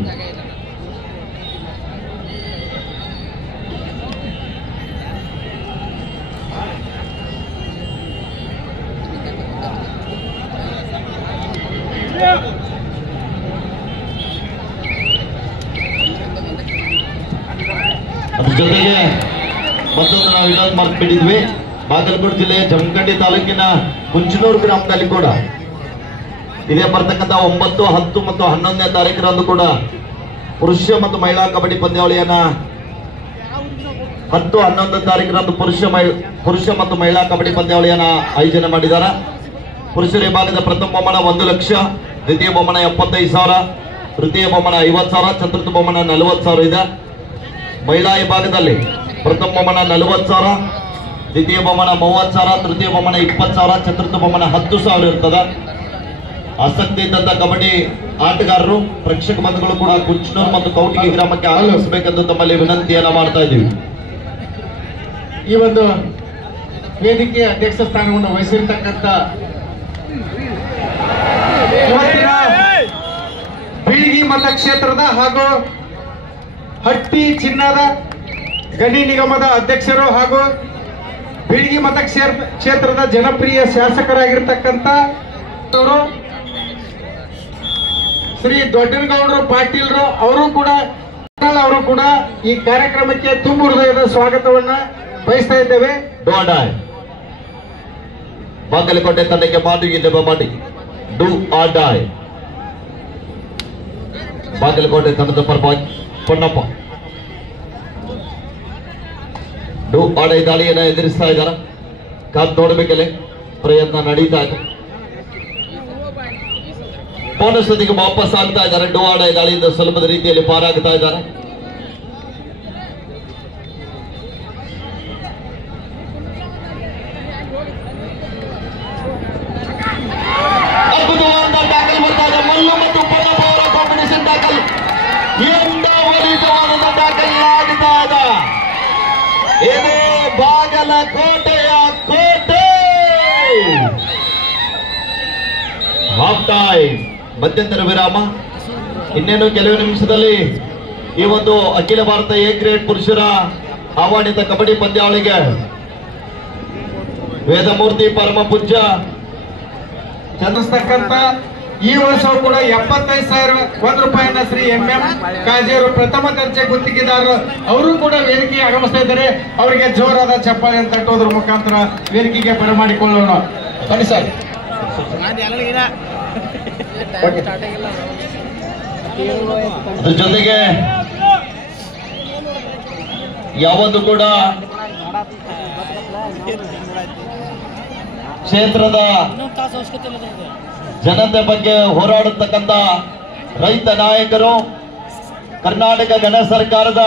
ಅದ್ರ ಜೊತೆಗೆ ಮತ್ತೊಂದು ನಾವು ಇನ್ನೊಂದು ಮರ್ತ್ಬಿಟ್ಟಿದ್ವಿ, ಬಾಗಲಕೋಟೆ ಜಿಲ್ಲೆಯ ಜಮಖಂಡಿ ತಾಲೂಕಿನ ಕುಂಚನೂರು ಗ್ರಾಮದಲ್ಲಿ ಕೂಡ ಇದೇ ಬರ್ತಕ್ಕಂಥ 9, 10 ಮತ್ತು 11ನೇ ತಾರೀಕರಂದು ಕೂಡ ಪುರುಷ ಮತ್ತು ಮಹಿಳಾ ಕಬಡ್ಡಿ ಪಂದ್ಯಾವಳಿಯನ್ನ 10, 11 ತಾರೀಕರಂದು ಪುರುಷ ಮತ್ತು ಮಹಿಳಾ ಕಬಡ್ಡಿ ಪಂದ್ಯಾವಳಿಯನ್ನ ಆಯೋಜನೆ ಮಾಡಿದ್ದಾರೆ. ಪುರುಷರ ವಿಭಾಗದ ಪ್ರಥಮ ಬಹುಮಾನ 1 ಲಕ್ಷ, ದ್ವಿತೀಯ ಬಹುಮಾನ 75,000, ತೃತೀಯ ಬಹುಮಾನ 50,000, ಚತುರ್ಥ ಬಹುಮಾನ 40,000 ಇದೆ. ಮಹಿಳಾ ವಿಭಾಗದಲ್ಲಿ ಪ್ರಥಮ ಬಹುಮಾನ 40,000, ದ್ವಿತೀಯ ಬಹುಮಾನ 30,000, ತೃತೀಯ ಬಹುಮಾನ 20,000, ಚತುರ್ಥ ಬಹುಮಾನ 10,000 ಇರ್ತದೆ. ಆಸಕ್ತಿ ಇದ್ದಂತ ಕಬಡ್ಡಿ ಆಟಗಾರರು, ಪ್ರೇಕ್ಷಕ ಬಂಧುಗಳು ಕೂಡ ಕುಂಚನೂರು ಮತ್ತು ಕೌಟಿಗಿ ಗ್ರಾಮಕ್ಕೆ ಆಗಮಿಸಬೇಕೆಂದು ತಮ್ಮಲ್ಲಿ ವಿನಂತಿಯನ್ನ ಮಾಡ್ತಾ ಇದ್ದೀವಿ. ಈ ಒಂದು ವೇದಿಕೆ ಅಧ್ಯಕ್ಷ ಸ್ಥಾನವನ್ನು ವಹಿಸಿರ್ತಕ್ಕಂಥ ಇವತ್ತಿನ ಬೀಳ್ಗಿ ಮತಕ್ಷೇತ್ರದ ಹಾಗೂ ಹಟ್ಟಿ ಚಿನ್ನದ ಗಣಿ ನಿಗಮದ ಅಧ್ಯಕ್ಷರು ಹಾಗೂ ಬೀಳ್ಗಿ ಮತಕ್ಷೇತ್ರದ ಜನಪ್ರಿಯ ಶಾಸಕರಾಗಿರ್ತಕ್ಕಂಥ ಶ್ರೀ ದೊಡ್ಡನಗೌಡರು ಪಾಟೀಲ್ರು ಅವರು ಕೂಡ ಈ ಕಾರ್ಯಕ್ರಮಕ್ಕೆ ತುಂಬು ಹೃದಯದ ಸ್ವಾಗತವನ್ನ ಬಯಸ್ತಾ ಇದ್ದೇವೆ. ಬಾಗಲಕೋಟೆ ತಂಡಕ್ಕೆ ಮಾಡಿ ಡೂ ಆರ್ ಡೈ. ಬಾಗಲಕೋಟೆ ತಂಡದ ಪರವಾಗಿ ಪೊನ್ನಪ್ಪ ಡೂ ಆರ್ ಡೈ ದಾಳಿಯನ್ನ ಎದುರಿಸ್ತಾ ಇದ್ದಾರೆ. ಕಾದ್ ನೋಡಬೇಕಲ್ಲೇ ಪ್ರಯತ್ನ ನಡೀತಾ ಇದೆ. ಪೋನಷ್ಟೊತ್ತಿಗೆ ವಾಪಸ್ ಆಗ್ತಾ ಇದ್ದಾರೆ. ಡೂ ಆರ್ ಡೈ ದಾಳಿಯಿಂದ ಸುಲಭದ ರೀತಿಯಲ್ಲಿ ಪಾರಾಗ್ತಾ ಇದ್ದಾರೆ. ಅದ್ಭುತವಾದ ಟ್ಯಾಕಲ್ ಬರ್ತಾ ಇದೆ. ಮಲ್ಲು ಮತ್ತು ಪೊನ್ನಪ್ಪ ಅವರ ಕಾಂಬಿನೇಷನ್ ಟ್ಯಾಕಲ್ ಟ್ಯಾಕಲ್ ಆಗ್ತಾ ಇದೆ. ಇದು ಬಾಗಲಕೋಟೆಯ ಕೋಟೆ. ಹಾಫ್ ಟೈಮ್ ಮಧ್ಯಂತರ ವಿರಾಮ. ಇನ್ನೇನು ಕೆಲವು ನಿಮಿಷದಲ್ಲಿ ಈ ಒಂದು ಅಖಿಲ ಭಾರತ ಎ ಗ್ರೇಡ್ ಪುರುಷರ ಆಹ್ವಾನಿತ ಕಬಡ್ಡಿ ಪಂದ್ಯಾವಳಿಗೆ ವೇದಮೂರ್ತಿ ಪರಮ ಪೂಜ್ಯ ಚಂದಿಸ್ತಕ್ಕಂಥ ಈ ವರ್ಷವೂ ಕೂಡ 75,001 ರೂಪಾಯಿನ ಶ್ರೀ MM ಕಾಜಿಯವರು ಪ್ರಥಮ ದರ್ಜೆ ಗುತ್ತಿಗೆದಾರರು ಅವರು ಕೂಡ ವೇದಿಕೆಗೆ ಆಗಮಿಸ್ತಾ ಇದ್ದಾರೆ. ಅವರಿಗೆ ಜೋರಾದ ಚಪ್ಪಾಳೆ ತಟ್ಟೋದ್ರ ಮುಖಾಂತರ ವೇದಿಕೆಗೆ ಬರಮಾಡಿಕೊಳ್ಳೋಣ. ಬನ್ನಿ ಸರ್. ಅದ್ರ ಜೊತೆಗೆ ಯಾವತ್ತು ಕೂಡ ಕ್ಷೇತ್ರದ ಜನತೆ ಬಗ್ಗೆ ಹೋರಾಡತಕ್ಕಂತ ರೈತ ನಾಯಕರು, ಕರ್ನಾಟಕ ಗಣ ಸರ್ಕಾರದ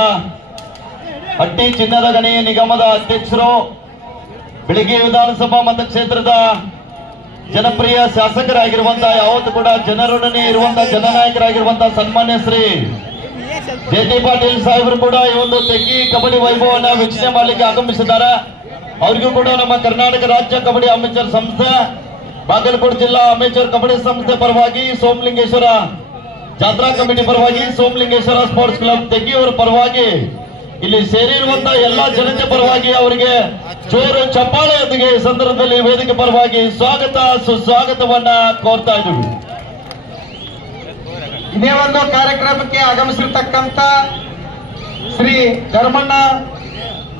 ಹಟ್ಟಿ ಚಿನ್ನದ ಗಣಿ ನಿಗಮದ ಅಧ್ಯಕ್ಷರು, ಬೆಳಗ್ಗೆ ವಿಧಾನಸಭಾ ಮತಕ್ಷೇತ್ರದ ಜನಪ್ರಿಯ ಶಾಸಕರಾಗಿರುವಂತಹ ಯಾವತ್ತು ಕೂಡ ಜನರೊಡನೆ ಇರುವಂತಹ ಜನನಾಯಕರಾಗಿರುವಂತಹ ಸನ್ಮಾನ್ಯ ಶ್ರೀ ಜೆ.ಟಿ. ಪಾಟೀಲ್ ಸಾಹೇಬರು ಕೂಡ ಈ ಒಂದು ತೆಗ್ಗಿ ಕಬಡ್ಡಿ ವೈಭವವನ್ನು ವೀಕ್ಷಣೆ ಮಾಡಲಿಕ್ಕೆ ಆಗಮಿಸಿದ್ದಾರೆ. ಅವರಿಗೂ ಕೂಡ ನಮ್ಮ ಕರ್ನಾಟಕ ರಾಜ್ಯ ಕಬಡ್ಡಿ ಅಮೇಚರ್ ಸಂಸ್ಥೆ, ಬಾಗಲಕೋಟೆ ಜಿಲ್ಲಾ ಅಮೇಚರ್ ಕಬಡ್ಡಿ ಸಂಸ್ಥೆ ಪರವಾಗಿ, ಸೋಮಲಿಂಗೇಶ್ವರ ಜಾತ್ರಾ ಕಮಿಟಿ ಪರವಾಗಿ, ಸೋಮಲಿಂಗೇಶ್ವರ ಸ್ಪೋರ್ಟ್ಸ್ ಕ್ಲಬ್ ತೆಗ್ಗಿಯವರ ಪರವಾಗಿ, ಇಲ್ಲಿ ಸೇರಿರುವಂತಹ ಎಲ್ಲಾ ಜನತೆ ಪರವಾಗಿ ಅವರಿಗೆ ಜೋರು ಚಪ್ಪಾಳೆಯೊಂದಿಗೆ ಈ ಸಂದರ್ಭದಲ್ಲಿ ವೇದಿಕೆ ಪರವಾಗಿ ಸ್ವಾಗತ ಸುಸ್ವಾಗತವನ್ನ ಕೋರ್ತಾ ಇದ್ದೀವಿ. ಇದೇ ಒಂದು ಕಾರ್ಯಕ್ರಮಕ್ಕೆ ಆಗಮಿಸಿರ್ತಕ್ಕಂಥ ಶ್ರೀ ಧರ್ಮಣ್ಣ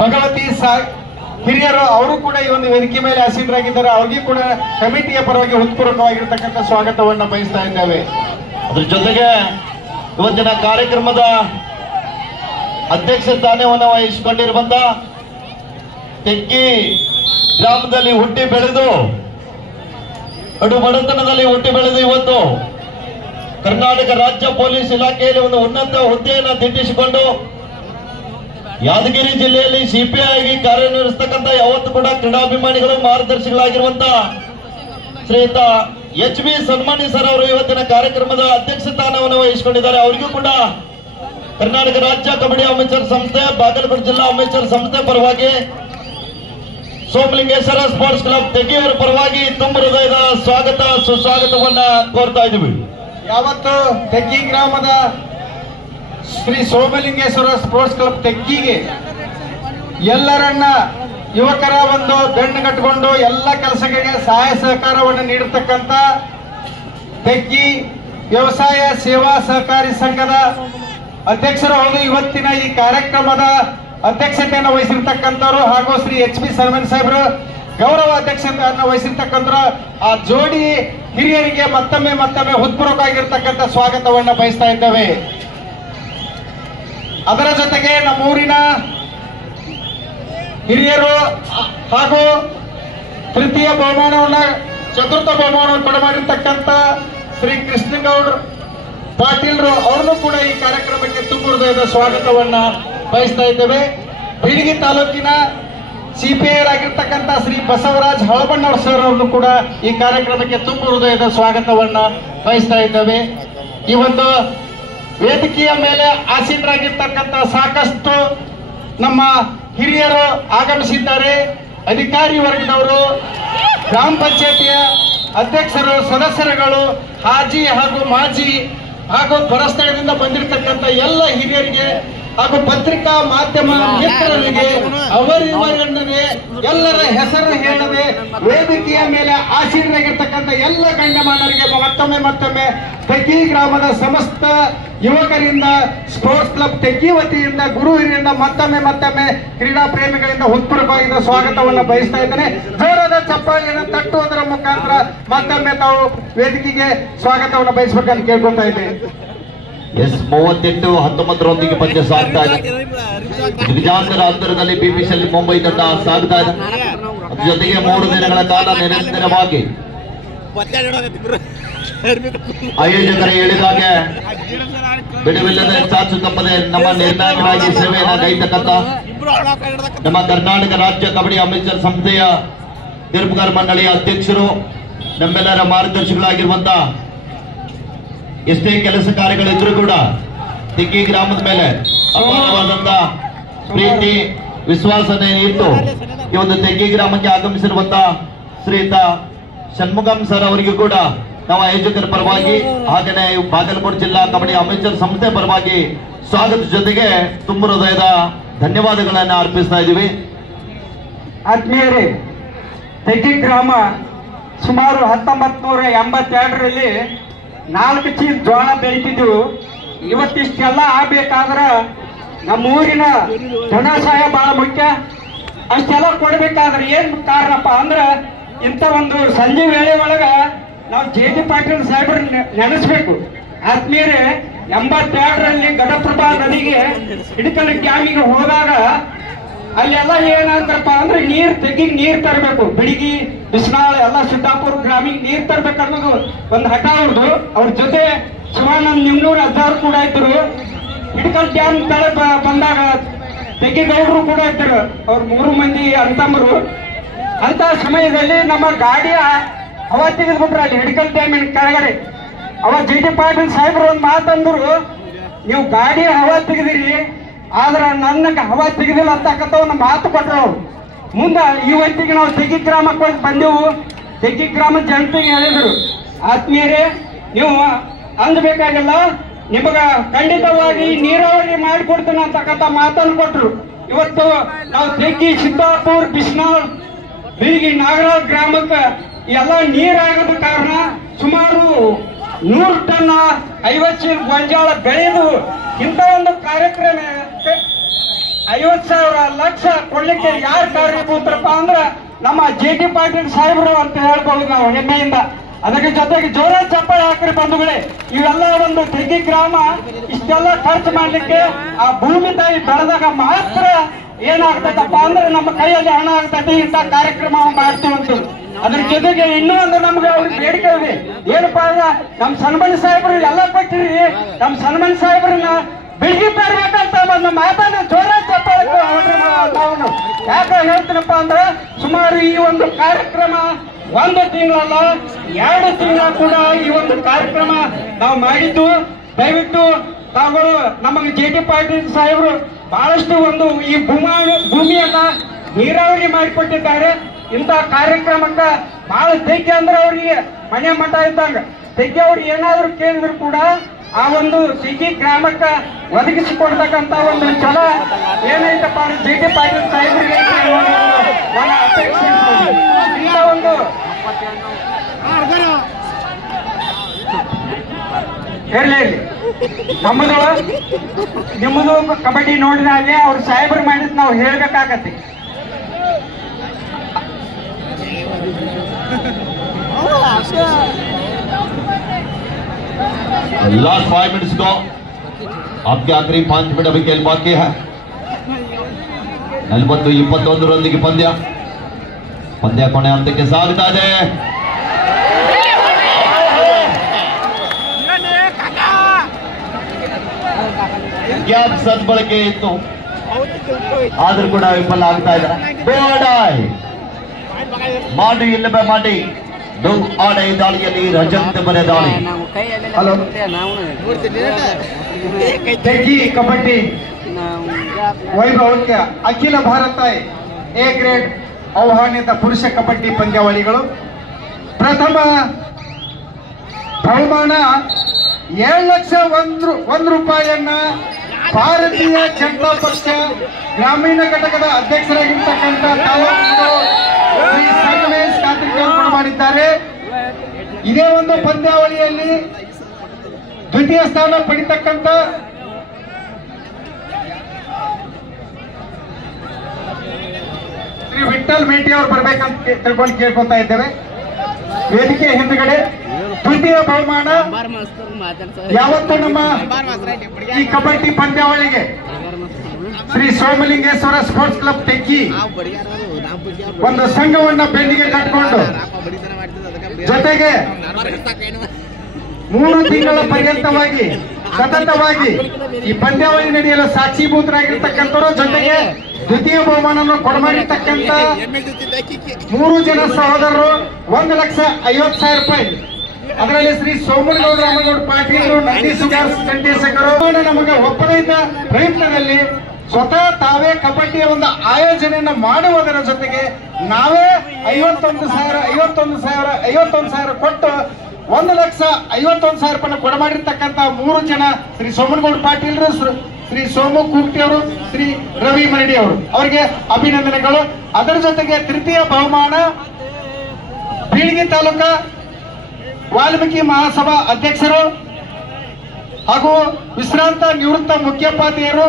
ಭಗವತಿ ಹಿರಿಯರು ಅವರು ಕೂಡ ಈ ಒಂದು ವೇದಿಕೆ ಮೇಲೆ ಆಸೀನರಾಗಿದ್ದಾರೆ. ಅವ್ರಿಗೂ ಕೂಡ ಕಮಿಟಿಯ ಪರವಾಗಿ ಹೃತ್ಪೂರ್ವಕವಾಗಿರ್ತಕ್ಕಂಥ ಸ್ವಾಗತವನ್ನ ಬಯಸ್ತಾ ಇದ್ದೇವೆ. ಅದ್ರ ಜೊತೆಗೆ ಇವತ್ತಿನ ಕಾರ್ಯಕ್ರಮದ ಅಧ್ಯಕ್ಷ ಸ್ಥಾನವನ್ನು ವಹಿಸಿಕೊಂಡಿರುವಂತ ತೆಗ್ಗಿ ಗ್ರಾಮದಲ್ಲಿ ಹುಟ್ಟಿ ಬೆಳೆದು ಕಡು ಬಡತನದಲ್ಲಿ ಹುಟ್ಟಿ ಬೆಳೆದು ಇವತ್ತು ಕರ್ನಾಟಕ ರಾಜ್ಯ ಪೊಲೀಸ್ ಇಲಾಖೆಯಲ್ಲಿ ಒಂದು ಉನ್ನತ ಹುದ್ದೆಯನ್ನು ದಿಟ್ಟಿಸಿಕೊಂಡು ಯಾದಗಿರಿ ಜಿಲ್ಲೆಯಲ್ಲಿ ಸಿಪಿಐ ಆಗಿ ಕಾರ್ಯನಿರ್ವಹಿಸತಕ್ಕಂಥ ಯಾವತ್ತು ಕೂಡ ಕ್ರೀಡಾಭಿಮಾನಿಗಳು ಮಾರ್ಗದರ್ಶಿಗಳಾಗಿರುವಂತ ಶ್ರೀಯುತ HB ಸನ್ಮಾನಿ ಸರ್ ಅವರು ಇವತ್ತಿನ ಕಾರ್ಯಕ್ರಮದ ಅಧ್ಯಕ್ಷ ಸ್ಥಾನವನ್ನು ವಹಿಸಿಕೊಂಡಿದ್ದಾರೆ. ಅವರಿಗೂ ಕೂಡ ಕರ್ನಾಟಕ ರಾಜ್ಯ ಕಬಡ್ಡಿ ಅಮೇಚರ್ ಸಂಸ್ಥೆ, ಬಾಗಲಕೋಟೆ ಜಿಲ್ಲಾ ಅಮೇಚರ್ ಸಂಸ್ಥೆ ಪರವಾಗಿ, ಸೋಮಲಿಂಗೇಶ್ವರ ಸ್ಪೋರ್ಟ್ಸ್ ಕ್ಲಬ್ ತೆಗ್ಗಿಯವರ ಪರವಾಗಿ ತುಂಬ ಹೃದಯದ ಸ್ವಾಗತ ಸುಸ್ವಾಗತವನ್ನ ಕೋರ್ತಾ ಇದ್ದೀವಿ. ಯಾವತ್ತು ತೆಗ್ಗಿ ಗ್ರಾಮದ ಶ್ರೀ ಸೋಮಲಿಂಗೇಶ್ವರ ಸ್ಪೋರ್ಟ್ಸ್ ಕ್ಲಬ್ ತೆಗ್ಗಿಗೆ ಎಲ್ಲರನ್ನ ಯುವಕರ ಒಂದು ಬೆನ್ನು ಕಟ್ಟಿಕೊಂಡು ಎಲ್ಲ ಕೆಲಸಗಳಿಗೆ ಸಹಾಯ ಸಹಕಾರವನ್ನು ನೀಡತಕ್ಕಂತ ತೆಗ್ಗಿ ವ್ಯವಸಾಯ ಸೇವಾ ಸಹಕಾರಿ ಸಂಘದ ಅಧ್ಯಕ್ಷರು ಹೌದು. ಇವತ್ತಿನ ಈ ಕಾರ್ಯಕ್ರಮದ ಅಧ್ಯಕ್ಷತೆಯನ್ನು ವಹಿಸಿರ್ತಕ್ಕಂಥವ್ರು ಹಾಗೂ ಶ್ರೀ HP ಸರ್ವನ್ ಸಾಹೇಬರು ಗೌರವ ಅಧ್ಯಕ್ಷತೆಯನ್ನು ವಹಿಸಿರ್ತಕ್ಕಂಥ ಆ ಜೋಡಿ ಹಿರಿಯರಿಗೆ ಮತ್ತೊಮ್ಮೆ ಹೃತ್ಪೂರ್ವಕವಾಗಿರ್ತಕ್ಕಂಥ ಸ್ವಾಗತವನ್ನ ಬಯಸ್ತಾ ಇದ್ದೇವೆ. ಅದರ ಜೊತೆಗೆ ನಮ್ಮ ಊರಿನ ಹಿರಿಯರು ಹಾಗೂ ತೃತೀಯ ಬಹುಮಾನವನ್ನ ಚತುರ್ಥ ಬಹುಮಾನವನ್ನು ಕೊಡಮಾಡಿರ್ತಕ್ಕಂಥ ಶ್ರೀ ಕೃಷ್ಣಗೌಡ ಪಾಟೀಲ್ರು ಅವ್ರನ್ನು ಕೂಡ ಈ ಕಾರ್ಯಕ್ರಮಕ್ಕೆ ತುಂಬ ಹೃದಯದ ಸ್ವಾಗತವನ್ನ ಬಯಸ್ತಾ ಇದ್ದೇವೆ. ಬೀಳಗಿ ತಾಲೂಕಿನ CPI ಆಗಿರ್ತಕ್ಕಂಥ ಶ್ರೀ ಬಸವರಾಜ್ ಹಳಬಣ್ಣವ್ರ ಸರ್ ಅವ್ರನ್ನು ಕೂಡ ಈ ಕಾರ್ಯಕ್ರಮಕ್ಕೆ ತುಂಬ ಹೃದಯದ ಸ್ವಾಗತವನ್ನ ಬಯಸ್ತಾ ಇದ್ದೇವೆ. ಈ ಒಂದು ವೇದಿಕೆಯ ಮೇಲೆ ಆಸೀನರಾಗಿರ್ತಕ್ಕಂಥ ಸಾಕಷ್ಟು ನಮ್ಮ ಹಿರಿಯರು ಆಗಮಿಸಿದ್ದಾರೆ. ಅಧಿಕಾರಿ ವರ್ಗದವರು, ಗ್ರಾಮ ಪಂಚಾಯತಿಯ ಅಧ್ಯಕ್ಷರು, ಸದಸ್ಯರುಗಳು, ಹಾಜಿ ಹಾಗೂ ಮಾಜಿ ಹಾಗೂ ಹೊರಸ್ಥಳದಿಂದ ಬಂದಿರತಕ್ಕಂಥ ಎಲ್ಲ ಹಿರಿಯರಿಗೆ ಹಾಗೂ ಪತ್ರಿಕಾ ಮಾಧ್ಯಮ ಮಿತ್ರರಿಗೆ ಅವರಿವರನ್ನೇ ಎಲ್ಲರ ಹೆಸರು ಹೇಳದೆ ವೇದಿಕೆಯ ಮೇಲೆ ಆಸೀನರಾಗಿರ್ತಕ್ಕಂಥ ಎಲ್ಲ ಗಣ್ಯಮಾನರಿಗೆ ಮತ್ತೊಮ್ಮೆ ತೆಗ್ಗಿ ಗ್ರಾಮದ ಸಮಸ್ತ ಯುವಕರಿಂದ, ಸ್ಪೋರ್ಟ್ಸ್ ಕ್ಲಬ್ ತೆಗ್ಗಿ ವತಿಯಿಂದ, ಗುರು ಹಿರಿಯರಿಂದ ಮತ್ತೊಮ್ಮೆ ಕ್ರೀಡಾ ಪ್ರೇಮಿಗಳಿಂದ ಹೃತ್ಪೂರ್ವಕವಾಗಿದ್ದ ಸ್ವಾಗತವನ್ನು ಬಯಸ್ತಾ ಇದ್ದೇನೆ. ಜೋರಾದ ಚಪ್ಪಾಳೆಯನ್ನು ತಟ್ಟುವುದರ ಮುಖಾಂತರ ಮತ್ತೊಮ್ಮೆ ತಾವು ವೇದಿಕೆಗೆ ಸ್ವಾಗತವನ್ನು ಬಯಸಬೇಕಂತ ಕೇಳ್ಕೊಳ್ತಾ ಇದ್ದೇನೆ. 38-19 ಪಂದ್ಯ ಸಾಗ್ತಾ ಇದೆ. ವಿಜಯಾಂತರ ಅಂತರದಲ್ಲಿ BPCL ಮುಂಬೈ ತಂಡ ಸಾಗ್ತಾ ಇದೆ. ಜೊತೆಗೆ 3 ದಿನಗಳ ಕಾಲ ನಿರಂತರವಾಗಿ ಆಯೋಜಕರ ಹೇಳಿದಾಗೆ ಬಿಡುವಿಲ್ಲದೆ ಚಾಚು ತಪ್ಪದೆ ನಮ್ಮ ನಿರ್ಣಾಯಕರಾಗಿ ಸೇವೆಯನ್ನು ಗೈತಕ್ಕಂಥ ನಮ್ಮ ಕರ್ನಾಟಕ ರಾಜ್ಯ ಕಬಡ್ಡಿ ಅಮೇಚರ್ ಸಂಸ್ಥೆಯ ತೀರ್ಪುಗಾರ ಮಂಡಳಿಯ ಅಧ್ಯಕ್ಷರು, ನಮ್ಮೆಲ್ಲರ ಮಾರ್ಗದರ್ಶಿಗಳಾಗಿರುವಂತ ಎಷ್ಟೇ ಕೆಲಸ ಕಾರ್ಯಗಳಿದ್ರೂ ಕೂಡ ತೆಗ್ಗಿ ಗ್ರಾಮದ ಮೇಲೆ ಅಪಾರವಾದಂತ ಪ್ರೀತಿ ವಿಶ್ವಾಸನೆ ಇಟ್ಟು ಈ ಒಂದು ತೆಗ್ಗಿ ಗ್ರಾಮಕ್ಕೆ ಆಗಮಿಸಿರುವಂತ ಶ್ರೀಯುತ ಷಣ್ಮುಗಂ ಸರ್ ಅವರಿಗೂ ಕೂಡ ನಾವು ಆಯೋಜಕರ ಪರವಾಗಿ ಹಾಗೆಯೇ ಬಾಗಲಕೋಟೆ ಜಿಲ್ಲಾ ಕಬಡ್ಡಿ ಅಮೇಚರ್ ಸಂಸ್ಥೆ ಪರವಾಗಿ ಸ್ವಾಗತ ಜೊತೆಗೆ ತುಂಬ ಹೃದಯದ ಧನ್ಯವಾದಗಳನ್ನು ಅರ್ಪಿಸ್ತಾ ಇದ್ದೀವಿ. ಆತ್ಮೀಯರೇ, ತೆಗ್ಗಿ ಗ್ರಾಮ ಸುಮಾರು 1982ರಲ್ಲಿ 4 ಚೀಲ ಜೋಳ ಬೆಳೀತಿದ್ವು. ಇವತ್ತಿಷ್ಟೆಲ್ಲ ಆಗ್ಬೇಕಾದ್ರೆ ನಮ್ಮ ಊರಿನ ಧನ ಸಹಾಯ ಬಹಳ ಮುಖ್ಯ. ಅಷ್ಟೆಲ್ಲ ಕೊಡ್ಬೇಕಾದ್ರೆ ಏನ್ ಕಾರಣಪ್ಪ ಅಂದ್ರೆ ಇಂಥ ಒಂದು ಸಂಜೆ ವೇಳೆ ಒಳಗ ನಾವು JD ಪಾಟೀಲ್ ಸಾಹೇಬ್ರ ನೆನೆಸ್ಬೇಕು. ಆತ್ಮೀಯರೇ, 82ರಲ್ಲಿ ಘಟಪ್ರಭಾ ನದಿಗೆ ಹಿಡಕಲ್ ಡ್ಯಾಮಿಗೆ ಹೋದಾಗ ಅಲ್ಲೆಲ್ಲ ಏನಂತಾರಪ್ಪ ಅಂದ್ರೆ ತೆಗ್ಗಿಗೆ ನೀರ್ ತರಬೇಕು. ಬಿಳಿಗಿ, ಬಿಸ್ನಾಳ್ ಎಲ್ಲ ಸಿದ್ದಾಪುರ ಗ್ರಾಮಿಗೆ ನೀರ್ ತರಬೇಕು ಅನ್ನೋದು ಒಂದು ಹಠ ಅವ್ರದ್ದು. ಅವ್ರ ಜೊತೆ ಶಿವಾನಂದ್ ನಿಮ್ನೂರ್ ಅಜ್ಜಾರು ಕೂಡ ಇದ್ರು. ಹಿಡಕಲ್ ಡ್ಯಾಮ್ ತಳ ಬಂದಾಗ ತೆಗ್ಗಿಗೌಡರು ಕೂಡ ಇದ್ರು. ಅವ್ರ 3 ಮಂದಿ ಅಂತಂಬರು. ಅಂತ ಸಮಯದಲ್ಲಿ ನಮ್ಮ ಗಾಡಿಯ ಹವಾ ತೆಗೆದ್ಬಿಟ್ರು ಅಲ್ಲಿ ಹಿಡಕಲ್ ಡ್ಯಾಮಿನ ಕೆಳಗಡೆ. JD ಪಾಟೀಲ್ ಸಾಹೇಬ್ರು ಒಂದು ಮಾತಂದ್ರು, ನೀವು ಗಾಡಿಯ ಹವಾ ತೆಗೆದಿರಿ ಆದ್ರೆ ನನ್ನ ಹವಾ ತೆಗೆದಿಲ್ಲ ಅಂತಕ್ಕಂಥ ಒಂದು ಮಾತು ಕೊಟ್ಟರು ಅವ್ರು. ಮುಂದೆ ಇವತ್ತಿಗೆ ನಾವು ತೆಗ್ಗಿ ಗ್ರಾಮಕ್ಕೆ ಬಂದೆವು. ತೆಗ್ಗಿ ಗ್ರಾಮದ ಜನತೆಗೆ ಹೇಳಿದ್ರು, ಆತ್ಮೀಯರೇ ನೀವು ಅಂದ್ಬೇಕಾಗಿಲ್ಲ, ನಿಮಗ ಖಂಡಿತವಾಗಿ ನೀರಾವರಿ ಮಾಡಿಕೊಡ್ತೀನಿ ಅಂತಕ್ಕಂಥ ಮಾತನ್ನು ಕೊಟ್ಟರು. ಇವತ್ತು ನಾವು ತೆಗ್ಗಿ, ಸಿದ್ದಾಪುರ, ಬಿಸ್ನಾಳ್, ಬೀಳಗಿ, ನಾಗರಾಜ್ ಗ್ರಾಮಕ್ಕೆ ಎಲ್ಲ ನೀರಾಗದ ಕಾರಣ ಸುಮಾರು 100 ಟನ್ 50 ಚೀಲ ಗೊಂಜಾಳ ಬೆಳೆದು ಇಂಥ ಒಂದು ಕಾರ್ಯಕ್ರಮ 50,000 ಲಕ್ಷ ಕೊಡ್ಲಿಕ್ಕೆ ಯಾರು ಕಾರಣೀಭೂತರಪ್ಪ ಅಂದ್ರೆ ನಮ್ಮ JD ಪಾಟೀಲ್ ಸಾಹೇಬರು ಅಂತ ಹೇಳ್ಬಹುದು ನಾವು ಹೆಮ್ಮೆಯಿಂದ. ಅದಕ್ಕೆ ಜೊತೆಗೆ ಜೋರ ಚಪ್ಪಾಳೆ ಹಾಕ್ರಿ ಬಂಧುಗಳೇ. ಇವೆಲ್ಲ ಒಂದು ತೆಗ್ಗಿ ಗ್ರಾಮ ಇಷ್ಟೆಲ್ಲ ಖರ್ಚು ಮಾಡ್ಲಿಕ್ಕೆ ಆ ಭೂಮಿ ತಾಯಿ ಬೆಳೆದಾಗ ಮಾತ್ರ ಏನಾಗ್ತದಪ್ಪ ಅಂದ್ರೆ ನಮ್ಮ ಕೈಯಲ್ಲಿ ಹಣ ಆಗ್ತದೆ. ಇಂಥ ಕಾರ್ಯಕ್ರಮ ಮಾಡ್ತೀವಂತ. ಅದ್ರ ಜೊತೆಗೆ ಇನ್ನೂ ಒಂದು ನಮ್ಗೆ ಅವ್ರಿಗೆ ಬೇಡಿಕೆ ಇದೆ. ಏನಪ್ಪಾ ಅಂದ್ರೆ ನಮ್ಮ ಸನ್ಮಾನ್ ಸಾಹೇಬ್ರು ಎಲ್ಲ ಕೊಟ್ಟಿರಿ, ನಮ್ಮ ಸನ್ಮಾನ್ ಸಾಹೇಬ್ರನ್ನ ಬೆಳಗ್ಗೆ ತರ್ಬೇಕಂತ ಒಂದು ಮಾತನ್ನ ಜೋರ ಚಪ್ಪಾಳೆ ನಾವು ಯಾಕೆ ಹೇಳ್ತೀನಪ್ಪ ಅಂದ್ರೆ ಸುಮಾರು ಈ ಒಂದು ಕಾರ್ಯಕ್ರಮ 1 ತಿಂಗಳಲ್ಲ 2 ತಿಂಗಳ ಕೂಡ ಈ ಒಂದು ಕಾರ್ಯಕ್ರಮ ನಾವು ಮಾಡಿದ್ದು. ದಯವಿಟ್ಟು ತಾವುಗಳು ನಮಗೆ JD ಪಾಟೀಲ್ ಸಾಹೇಬರು ಬಹಳಷ್ಟು ಒಂದು ಈ ಭೂಮಿಯನ್ನ ನೀರಾವರಿ ಮಾಡಿಕೊಟ್ಟಿದ್ದಾರೆ. ಇಂಥ ಕಾರ್ಯಕ್ರಮಕ್ಕೆ ಬಹಳ ತೆಗ್ಗೆ ಅಂದ್ರೆ ಅವ್ರಿಗೆ ಮನೆ ಮಠ ಇದ್ದಂಗ. ತೆಗ್ಗೆ ಅವ್ರು ಏನಾದ್ರು ಕೇಳಿದ್ರು ಕೂಡ ಆ ಒಂದು ತೆಗ್ಗಿ ಗ್ರಾಮಕ್ಕೆ ಒದಗಿಸಿಕೊಡ್ತಕ್ಕಂತ ಒಂದು ಛಲ ಏನೈತಪ್ಪ ಅಂದ್ರೆ JD ಪಾಟೀಲ್ ಸಾಹೇಬರಿಗೆ ನನ್ನ ಅಪೇಕ್ಷೆ. ಇಂಥ ಒಂದು ಇರ್ಲಿ ನಮ್ಮದು ನಿಮ್ಮದು ಕಬಡ್ಡಿ ನೋಡಿದಾಗೆ ಅವ್ರು ಸಾಹೇಬರು ಮಾಡಿದ್ ನಾವು ಹೇಳ್ಬೇಕಾಗತ್ತೆ. लास्ट 5 मिनट्स को आपके आखिरी 5 मिनट अभी खेल बाकी है. 40-21 ರೊಂದಿಗೆ ಪಂದ್ಯ ಕೊನೆ ಹಂತಕ್ಕೆ ಸಾಗುತ್ತಾ ಇದೆ. ಗ್ಯಾಪ್ ಸದ್ಬಳಕೆ ಇತ್ತು, ಆದ್ರೂ ಕೂಡ ವಿಫಲ ಆಗ್ತಾ ಇದ್ದಾರೆ. ಮಾಡಿ ಇಲ್ಲವೇ ಮಾಡಿ ಆಡ ದಾಳಿಯಲ್ಲಿ ರಜತ್ ಬರೆ ದಾಳಿ. ಹಲೋ, ತೆಗಿ ಕಬಡ್ಡಿ ವೈಭವಕ್ಕೆ ಅಖಿಲ ಭಾರತ ಎ ಗ್ರೇಡ್ ಆಹ್ವಾನಿತ ಪುರುಷ ಕಬಡ್ಡಿ ಪಂದ್ಯಾವಳಿಗಳು. ಪ್ರಥಮ ಬಹುಮಾನ 7,01 ರೂಪಾಯಿಯನ್ನ ಭಾರತೀಯ ಜನತಾ ಪಕ್ಷ ಗ್ರಾಮೀಣ ಘಟಕದ ಅಧ್ಯಕ್ಷರಾಗಿರ್ತಕ್ಕಂಥ ಶ್ರೀ ಸಂಗಮೇಶ್ ಕಾತ್ರಿಕರ್ ಮಾಡಿದ್ದಾರೆ. ಇದೇ ಒಂದು ಪಂದ್ಯಾವಳಿಯಲ್ಲಿ ದ್ವಿತೀಯ ಸ್ಥಾನ ಪಡಿತಕ್ಕಂಥ ಶ್ರೀ ವಿಠಲ್ ಮೇಟಿ ಅವರು ಬರ್ಬೇಕಂತ ತಿಳ್ಕೊಂಡು ಕೇಳ್ಕೊತಾ ಇದ್ದೇವೆ. ವೇದಿಕೆ ಹಿಂದುಗಡೆ ದ್ವಿತೀಯ ಬಹುಮಾನ ಯಾವತ್ತು ನಮ್ಮ ಈ ಕಬಡ್ಡಿ ಪಂದ್ಯಾವಳಿಗೆ ಶ್ರೀ ಸೋಮಲಿಂಗೇಶ್ವರ ಸ್ಪೋರ್ಟ್ಸ್ ಕ್ಲಬ್ ತೆಕ್ಕಿ ಒಂದು ಸಂಘವನ್ನ ಬೆನ್ನಿಗೆ ಕಟ್ಟಿಕೊಂಡು ಜೊತೆಗೆ 3 ತಿಂಗಳ ಪರ್ಯಂತವಾಗಿ ಸತತವಾಗಿ ಈ ಪಂದ್ಯಾವಳಿ ನಡೆಯಲು ಸಾಕ್ಷೀಭೂತರಾಗಿರ್ತಕ್ಕಂಥವರು, ಜೊತೆಗೆ ದ್ವಿತೀಯ ಬಹುಮಾನವನ್ನು ಕೊಡಮಾಡಿರ್ತಕ್ಕಂಥ 3 ಜನ ಸಹೋದರರು 1,50,000 ರೂಪಾಯಿ. ಅದರಲ್ಲಿ ಶ್ರೀ ಸೋಮನಗೌಡ ರಾಮಗೌಡ ಪಾಟೀಲ್ ನಂದಿ ಸುಗಾರ್ಸ್ ನಿರ್ದೇಶಕರು ನಮಗೆ ಒಪ್ಪಂದ ಪ್ರಯತ್ನದಲ್ಲಿ ಸ್ವತಃ ತಾವೇ ಕಬಡ್ಡಿಯ ಒಂದು ಆಯೋಜನೆಯನ್ನ ಮಾಡುವುದರ ಜೊತೆಗೆ ನಾವೇ 51,000 ಕೊಟ್ಟು 1,51,000 ರೂಪಾಯಿ ಕೊಡಮಾಡಿರ್ತಕ್ಕಂಥ 3 ಜನ ಶ್ರೀ ಸೋಮನಗೌಡ ಪಾಟೀಲ್, ಶ್ರೀ ಸೋಮು ಕುರ್ಟಿ ಅವರು, ಶ್ರೀ ರವಿ ಮರಡಿ ಅವರು, ಅವರಿಗೆ ಅಭಿನಂದನೆಗಳು. ಅದರ ಜೊತೆಗೆ ತೃತೀಯ ಬಹುಮಾನ ಬೀಳಗಿ ತಾಲೂಕಾ ವಾಲ್ಮೀಕಿ ಮಹಾಸಭಾ ಅಧ್ಯಕ್ಷರು ಹಾಗೂ ವಿಶ್ರಾಂತ ನಿವೃತ್ತ ಮುಖ್ಯೋಪಾಧ್ಯಾಯರು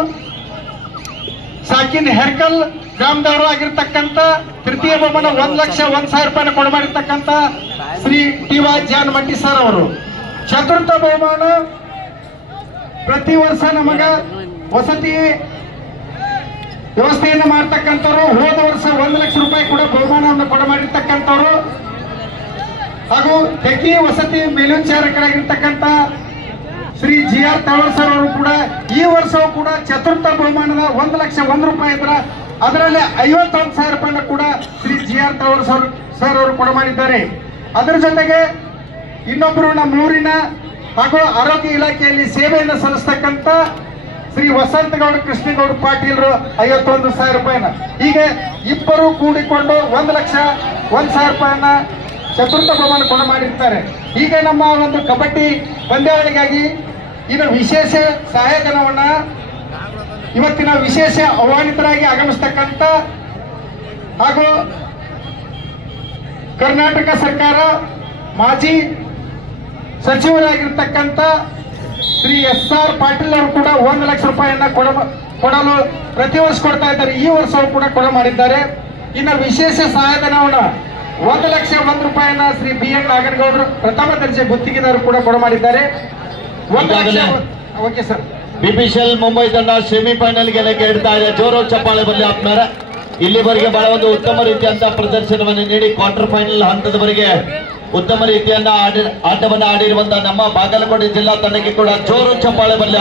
ಸಾಕಿನ್ ಹೆರ್ಕಲ್ ಗ್ರಾಮದವರು ಆಗಿರ್ತಕ್ಕಂಥ ತೃತೀಯ ಬಹುಮಾನ 1,01,000 ರೂಪಾಯಿ ಕೊಡಮಾಡಿರ್ತಕ್ಕಂಥ ಶ್ರೀ ಟಿ.ವೈ. ಜಾನ್ ಮಟ್ಟಿ ಸರ್ ಅವರು. ಚತುರ್ಥ ಬಹುಮಾನ ಪ್ರತಿ ವರ್ಷ ನಮಗ ವಸತಿ ವ್ಯವಸ್ಥೆಯನ್ನು ಮಾಡ್ತಕ್ಕಂಥವ್ರು, ಹೋದ ವರ್ಷ 1,00,000 ರೂಪಾಯಿ ಕೂಡ ಬಹುಮಾನವನ್ನು ಕೊಡಮಾಡಿರ್ತಕ್ಕಂಥವ್ರು ಹಾಗೂ ತೆಕ್ಕಿ ವಸತಿ ಮೇಲ್ವಿಚಾರಕರಾಗಿರ್ತಕ್ಕಂಥ ಶ್ರೀ ಜಿ.ಆರ್. ತವರ್ ಸರ್ ಅವರು ಕೂಡ ಈ ವರ್ಷವೂ ಕೂಡ ಚತುರ್ಥ ಬಹುಮಾನದ 1,01,000 ರೂಪಾಯಿ ಇದ್ರ ಅದರಲ್ಲಿ 51,000 ರೂಪಾಯಿನ ಕೂಡ ಶ್ರೀ ಜಿ.ಆರ್. ತವರ್ ಸರ್ ಅವರು ಕೊಡಮಾಡಿದ್ದಾರೆ. ಅದರ ಜೊತೆಗೆ ಇನ್ನೊಬ್ಬರು ನಮ್ಮ ಊರಿನ ಹಾಗೂ ಆರೋಗ್ಯ ಇಲಾಖೆಯಲ್ಲಿ ಸೇವೆಯನ್ನು ಸಲ್ಲಿಸ್ತಕ್ಕಂಥ ಶ್ರೀ ವಸಂತಗೌಡ ಕೃಷ್ಣಗೌಡ ಪಾಟೀಲ್ರು 51,000 ರೂಪಾಯಿನ, ಹೀಗೆ ಇಬ್ಬರು ಕೂಡಿಕೊಂಡು 1,01,000 ರೂಪಾಯಿನ ಚತುರ್ಥ ಬಹುಮಾನ ಕೊಡಮಾಡಿರ್ತಾರೆ. ಹೀಗೆ ನಮ್ಮ ಒಂದು ಕಬಡ್ಡಿ ಪಂದ್ಯಾವಳಿಗಾಗಿ ಇನ್ನು ವಿಶೇಷ ಸಹಾಯಧನವನ್ನ ಇವತ್ತಿನ ವಿಶೇಷ ಆಹ್ವಾನಿತರಾಗಿ ಆಗಮಿಸ್ತಕ್ಕಂಥ ಹಾಗೂ ಕರ್ನಾಟಕ ಸರ್ಕಾರ ಮಾಜಿ ಸಚಿವರಾಗಿರ್ತಕ್ಕಂಥ ಶ್ರೀ ಎಸ್.ಆರ್. ಪಾಟೀಲ್ ಅವರು ಕೂಡ 1,00,000 ರೂಪಾಯಿಯನ್ನ ಕೊಡಲು ಪ್ರತಿ ವರ್ಷ ಕೊಡ್ತಾ ಇದ್ದಾರೆ. ಈ ವರ್ಷವೂ ಕೂಡ ಕೊಡಮಾಡಿದ್ದಾರೆ. ಇನ್ನು ವಿಶೇಷ ಸಹಾಯಧನವನ್ನ 1,01,000 ರೂಪಾಯಿಯನ್ನ ಶ್ರೀ ಬಿ.ಎನ್. ನಾಗನಗೌಡರು ಪ್ರಥಮ ದರ್ಜೆ ಗುತ್ತಿಗೆದಾರರು ಕೂಡ ಕೊಡಮಾಡಿದ್ದಾರೆ. Okay sir. ಬಿಪಿಶಲ್ ಮುಂಬೈ ತಂಡ ಸೆಮಿಫೈನಲ್ಗೆ ಇಡ್ತಾ ಇದೆ. ಜೋರು ಚಪ್ಪಾಳೆ ಬರಲಿ ಆತ್ಮರ. ಇಲ್ಲಿವರೆಗೆ ಬಹಳ ಒಂದು ಉತ್ತಮ ರೀತಿಯಂತ ಪ್ರದರ್ಶನವನ್ನು ನೀಡಿ ಕ್ವಾರ್ಟರ್ ಫೈನಲ್ ಹಂತದವರೆಗೆ ಉತ್ತಮ ರೀತಿಯನ್ನ ಆಟವನ್ನು ಆಡಿರುವಂತಹ ನಮ್ಮ ಬಾಗಲಕೋಟೆ ಜಿಲ್ಲಾ ತಂಡಕ್ಕೆ ಕೂಡ ಜೋರು ಚಪ್ಪಾಳೆ ಬರಲಿ.